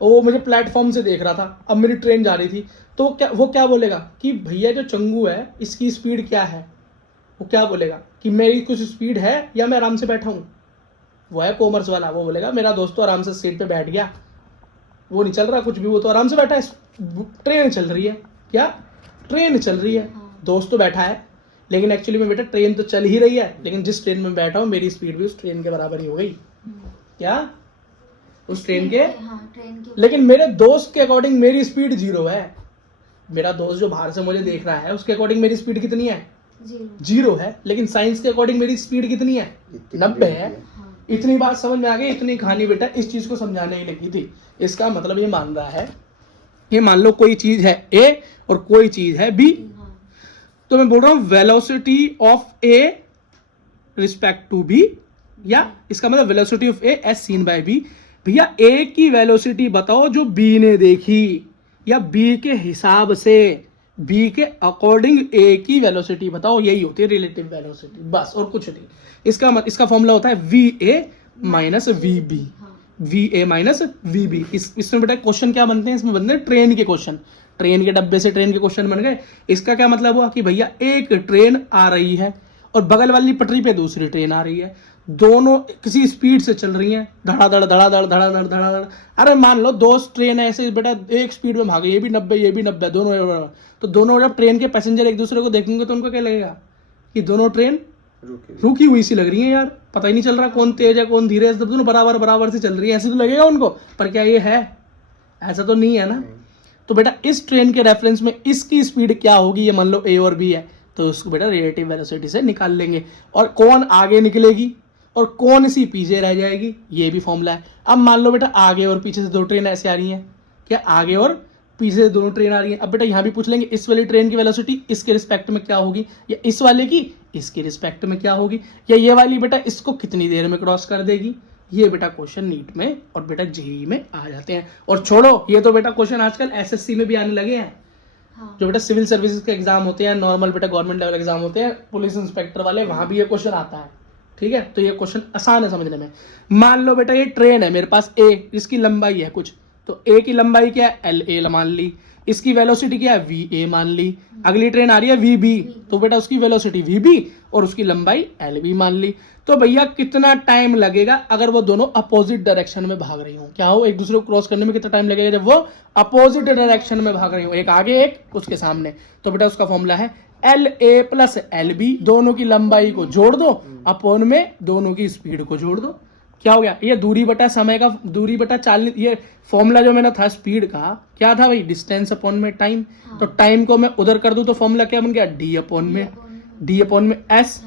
और वो मुझे प्लेटफॉर्म से देख रहा था, अब मेरी ट्रेन जा रही थी, तो वो क्या बोलेगा कि भैया जो चंगू है इसकी स्पीड क्या है, वो क्या बोलेगा कि मेरी कुछ स्पीड है या मैं आराम से बैठा हूँ, वो है कॉमर्स वाला, वो बोलेगा मेरा दोस्त तो आराम से सीट पे बैठ गया, वो नहीं चल रहा कुछ भी, वो तो आराम से बैठा है, ट्रेन चल रही है, क्या ट्रेन चल रही है, दोस्त तो बैठा है, लेकिन एक्चुअली में बेटा ट्रेन तो चल ही रही है, लेकिन जिस ट्रेन में बैठा हूँ मेरी स्पीड भी उस ट्रेन के बराबर ही हो गई, क्या उस ट्रेन के, लेकिन मेरे दोस्त के अकॉर्डिंग मेरी स्पीड 0 है, मेरा दोस्त जो बाहर से मुझे देख रहा है उसके अकॉर्डिंग मेरी स्पीड कितनी है, 0 है, लेकिन साइंस के अकॉर्डिंग मेरी स्पीड कितनी है, 90 है। इतनी बात समझ में आ गई, इतनी कहानी बेटा इस चीज को समझाने ही लगी थी। इसका मतलब ये मान रहा है, ये मान लो कोई चीज है ए और कोई चीज है बी, तो मैं बोल रहा हूं velocity of A respect to B, या इसका मतलब velocity of A as seen by B. भैया ए की वेलोसिटी बताओ जो बी ने देखी, या बी के हिसाब से बी के अकॉर्डिंग ए की वेलोसिटी बताओ, यही होती है रिलेटिव वेलोसिटी, बस और कुछ नहीं। इसका फॉर्मूला होता है V A minus V B, V A minus V B. इसमें बेटा क्वेश्चन क्या बनते हैं, इसमें बनते हैं ट्रेन के क्वेश्चन, ट्रेन के डब्बे से ट्रेन के क्वेश्चन बन गए। इसका क्या मतलब हुआ कि भैया एक ट्रेन आ रही है और बगल वाली पटरी पे दूसरी ट्रेन आ रही है, दोनों किसी स्पीड से चल रही हैं, धड़ाधड़ धड़ाधड़ धड़ाधड़ धड़ाधड़। अरे मान लो दो ट्रेन ऐसे बेटा एक स्पीड में भागे, ये भी 90 ये भी 90, दोनों। तो दोनों जब ट्रेन के पैसेंजर एक दूसरे को देखेंगे तो उनको क्या लगेगा कि दोनों ट्रेन रुकी हुई सी लग रही है यार, पता ही नहीं चल रहा कौन तेज है कौन धीरे है, दोनों बराबर बराबर से चल रही है, ऐसे तो लगेगा उनको। पर क्या ये है? ऐसा तो नहीं है ना। तो बेटा इस ट्रेन के रेफरेंस में इसकी स्पीड क्या होगी, ये मान लो ए और बी है, तो उसको बेटा रिलेटिव वेलोसिटी से निकाल लेंगे। और कौन आगे निकलेगी और कौन सी पीछे रह जाएगी, ये भी फॉर्मूला है। अब मान लो बेटा आगे और पीछे से दो ट्रेन ऐसे आ रही हैं, क्या आगे और पीछे से दोनों ट्रेन आ रही हैं। अब बेटा यहाँ भी पूछ लेंगे इस वाली ट्रेन की वेलोसिटी इसके रिस्पेक्ट में क्या होगी, या इस वाले की इसके रिस्पेक्ट में क्या होगी, या ये वाली बेटा इसको कितनी देर में क्रॉस कर देगी। ये बेटा क्वेश्चन नीट में और बेटा जेईई में आ जाते हैं। और छोड़ो ये तो बेटा क्वेश्चन आजकल एसएससी में भी आने लगे हैं। हाँ। जो बेटा सिविल सर्विसेज के एग्जाम होते हैं, नॉर्मल बेटा गवर्नमेंट लेवल एग्जाम होते हैं, पुलिस इंस्पेक्टर वाले, वहां भी ये क्वेश्चन आता है। ठीक है, तो ये क्वेश्चन आसान है समझने में। मान लो बेटा ये ट्रेन है मेरे पास ए, इसकी लंबाई है कुछ, तो ए की लंबाई क्या है, एल ए मान ली, इसकी वेलोसिटी क्या है, वी ए मान ली। अगली ट्रेन आ रही है वी बी, तो बेटा उसकी वेलोसिटी वी बी और उसकी लंबाई एल बी मान ली। तो भैया कितना टाइम लगेगा अगर वो दोनों अपोजिट डायरेक्शन में भाग रही हो, क्या हो एक दूसरे को क्रॉस करने में कितना टाइम लगेगा जब वो अपोजिट डायरेक्शन में भाग रही हो, एक आगे एक उसके सामने। तो बेटा उसका फॉर्मूला है L A plus L B, दोनों की लंबाई को जोड़ दो अपॉन में दोनों की स्पीड को जोड़ दो। क्या हो गया, ये दूरी बटा समय का, दूरी बटा चाल, ये फॉर्मूला जो मैंने था स्पीड का क्या था भाई, डिस्टेंस अपॉन में टाइम। हाँ। तो टाइम को मैं उधर कर दूं तो फॉर्मूला क्या बन गया, डी अपॉन में एस,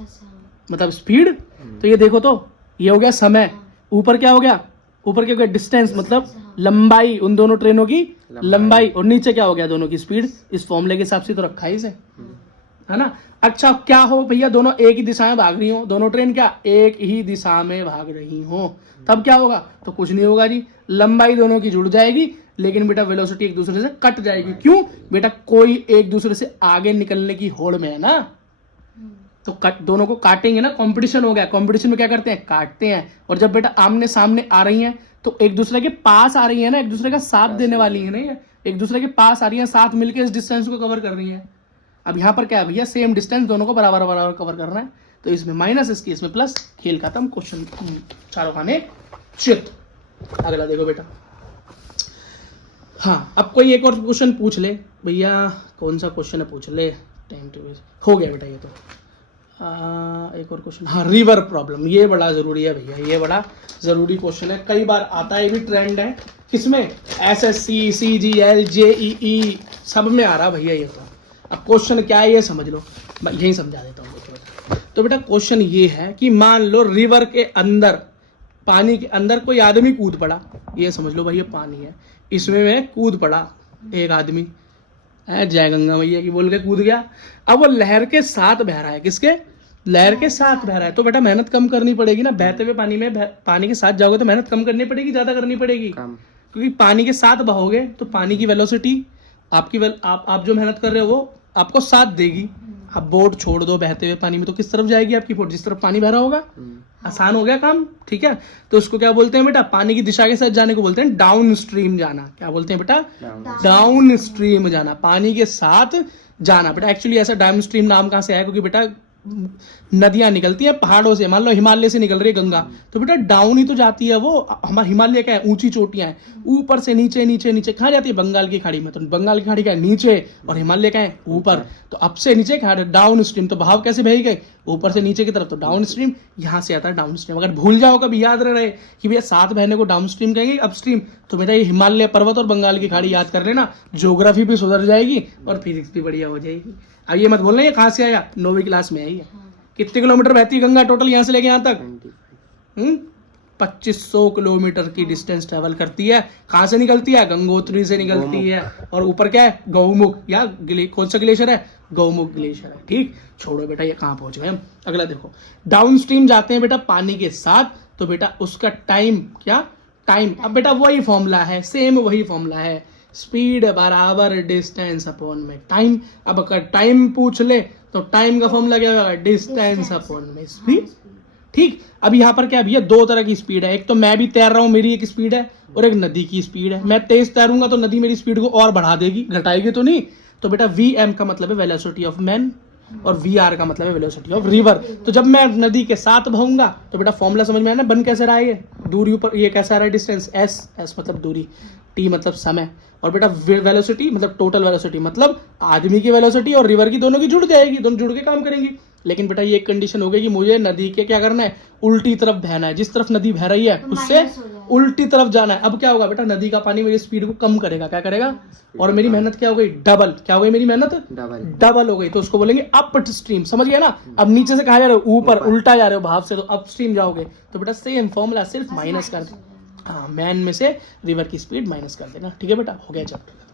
मतलब स्पीड। तो ये देखो तो ये हो गया समय, ऊपर क्या हो गया, ऊपर क्या हो गया डिस्टेंस, मतलब लंबाई, उन दोनों ट्रेनों की लंबाई, और नीचे क्या हो गया दोनों की स्पीड। इस फॉर्मूले के हिसाब से तो रखा ही इसे, है ना। अच्छा क्या हो भैया, दोनों एक ही दिशा में भाग रही हो, दोनों ट्रेन क्या एक ही दिशा में भाग रही हो, तब क्या होगा, तो कुछ नहीं होगा जी, लंबाई दोनों की जुड़ जाएगी, लेकिन बेटा वेलोसिटी एक दूसरे से कट जाएगी। क्यों बेटा, कोई एक दूसरे से आगे निकलने की होड़ में है ना, तो दोनों को काटेंगे ना, कंपटीशन हो गया। कंपटीशन में क्या करते हैं, काटते हैं। और जब बेटा आमने सामने आ रही हैं तो एक दूसरे के पास आ रही है ना, एक दूसरे का साथ देने वाली है, नहीं एक दूसरे के पास आ रही है, साथ मिलकर इस डिस्टेंस को कवर कर रही है। अब यहाँ पर क्या है भैया, सेम डिस्टेंस दोनों को बराबर बराबर कवर करना है, तो इसमें माइनस इसकी इसमें प्लस, खेल खत्म, क्वेश्चन चारों खाने चित। अगला देखो बेटा, हाँ अब कोई एक और क्वेश्चन पूछ ले भैया, कौन सा क्वेश्चन है पूछ ले, टाइम टू वेस्ट हो गया बेटा ये तो। एक और क्वेश्चन, हाँ रिवर प्रॉब्लम, ये बड़ा जरूरी है भैया, ये बड़ा जरूरी क्वेश्चन है, कई बार आता है, ये भी ट्रेंड है किसमें, एसएससी सीजीएल जेईई सब में आ रहा भैया ये तो। अब क्वेश्चन क्या है ये समझ लो, मैं यही समझा देता हूँ देखो। तो बेटा क्वेश्चन ये है कि मान लो रिवर के अंदर, पानी के अंदर कोई आदमी कूद पड़ा, ये समझ लो भाई ये पानी है, इसमें मैं कूद पड़ा एक आदमी, जय गंगा मैया की बोल के कूद गया। अब वो लहर के साथ बह रहा है, किसके, लहर के साथ बह रहा है, तो बेटा मेहनत कम करनी पड़ेगी ना, बहते हुए पानी में पानी के साथ जाओगे तो मेहनत कम करनी पड़ेगी ज्यादा करनी पड़ेगी, क्योंकि पानी के साथ बहोगे तो पानी की वेलोसिटी आपकी आप जो मेहनत कर रहे हो वो आपको साथ देगी। आप बोट छोड़ दो बहते हुए पानी में तो किस तरफ जाएगी आपकी बोट, जिस तरफ पानी बह रहा होगा। आसान हो गया काम, ठीक है। तो उसको क्या बोलते हैं बेटा, पानी की दिशा के साथ जाने को बोलते हैं डाउन स्ट्रीम जाना। क्या बोलते हैं बेटा, डाउन स्ट्रीम जाना, पानी के साथ जाना। बेटा एक्चुअली ऐसा डाउन स्ट्रीम नाम कहाँ से आया, क्योंकि बेटा नदियां निकलती हैं पहाड़ों से, मान लो हिमालय से निकल रही है गंगा, तो बेटा डाउन ही तो जाती है वो। हमारा हिमालय क्या है, ऊंची चोटियां हैं, ऊपर से नीचे नीचे नीचे कहाँ जाती है, बंगाल की खाड़ी में। तो बंगाल की खाड़ी क्या है, नीचे, और हिमालय क्या है, ऊपर। तो अब से नीचे क्या है, डाउन स्ट्रीम। तो बहाव कैसे बह गए, ऊपर से नीचे की तरफ, तो डाउन स्ट्रीम यहाँ से आता है डाउन स्ट्रीम। अगर भूल जाओ कभी याद रहे कि भैया साथ बहने को डाउन स्ट्रीम कहेंगे अप स्ट्रीम, तो बेटा ये हिमालय पर्वत और बंगाल की खाड़ी याद कर लेना, ज्योग्राफी भी सुधर जाएगी और फिजिक्स भी बढ़िया हो जाएगी। अब ये मत बोलना ये कहाँ से आया, 9वीं क्लास में आई है। कितने किलोमीटर बहती है गंगा टोटल यहाँ से लेके यहाँ तक, 2500 किलोमीटर की डिस्टेंस ट्रेवल करती है। कहाँ से निकलती है, गंगोत्री से निकलती है, और ऊपर क्या है, गौमुख, या कौन सा ग्लेशियर है, गौमुख ग्लेशियर है। ठीक, छोड़ो बेटा ये कहाँ पहुंच गए हम। अगला देखो, डाउन स्ट्रीम जाते हैं बेटा पानी के साथ, तो बेटा उसका टाइम क्या, टाइम। अब बेटा वही फॉर्मूला है, सेम वही फॉर्मूला है, स्पीड बराबर डिस्टेंस अपॉन में टाइम। अब अगर टाइम पूछ ले तो टाइम का फॉर्मूला क्या होगा, डिस्टेंस अपॉन में स्पीड। ठीक। अब यहाँ पर क्या है भैया, दो तरह की स्पीड है, एक तो मैं भी तैर रहा हूँ, मेरी एक स्पीड है, और एक नदी की स्पीड है। मैं तेज तैरूंगा तो नदी मेरी स्पीड को और बढ़ा देगी, घटाएगी तो नहीं। तो बेटा वी का मतलब है वेलोसिटी ऑफ मैन, और वी का मतलब है वेलोसिटी ऑफ रिवर। तो जब मैं नदी के साथ बहूंगा तो बेटा फॉर्मूला समझ में आया ना, बन कैसे रहा है ये, दूरी ऊपर, ये कैसा आ रहा है डिस्टेंस, एस मतलब दूरी, टी मतलब समय, और बेटा वेलोसिटी मतलब टोटल वेलोसिटी, मतलब आदमी की वेलोसिटी और रिवर की दोनों की जुड़ जाएगी, दोनों जुड़ के काम करेंगी। लेकिन बेटा ये एक कंडीशन हो गई कि मुझे नदी के क्या करना है, उल्टी तरफ बहना है, जिस तरफ नदी बह रही है तो उससे माइनस हो जाएगा। उल्टी तरफ जाना है। अब क्या होगा बेटा, नदी का पानी मेरी स्पीड को कम करेगा, क्या करेगा, और मेरी मेहनत क्या हो गई, डबल। क्या हो गई मेरी मेहनत, डबल हो गई। तो उसको बोलेंगे अप स्ट्रीम, समझ गया ना। अब नीचे से कहा जा रहे हो, ऊपर उल्टा जा रहे हो भाव से, तो अप स्ट्रीम जाओगे। तो बेटा सेम फॉर्मूला, सिर्फ माइनस कर, हाँ मैन में से रिवर की स्पीड माइनस कर देना। ठीक है बेटा, हो गया चैप्टर।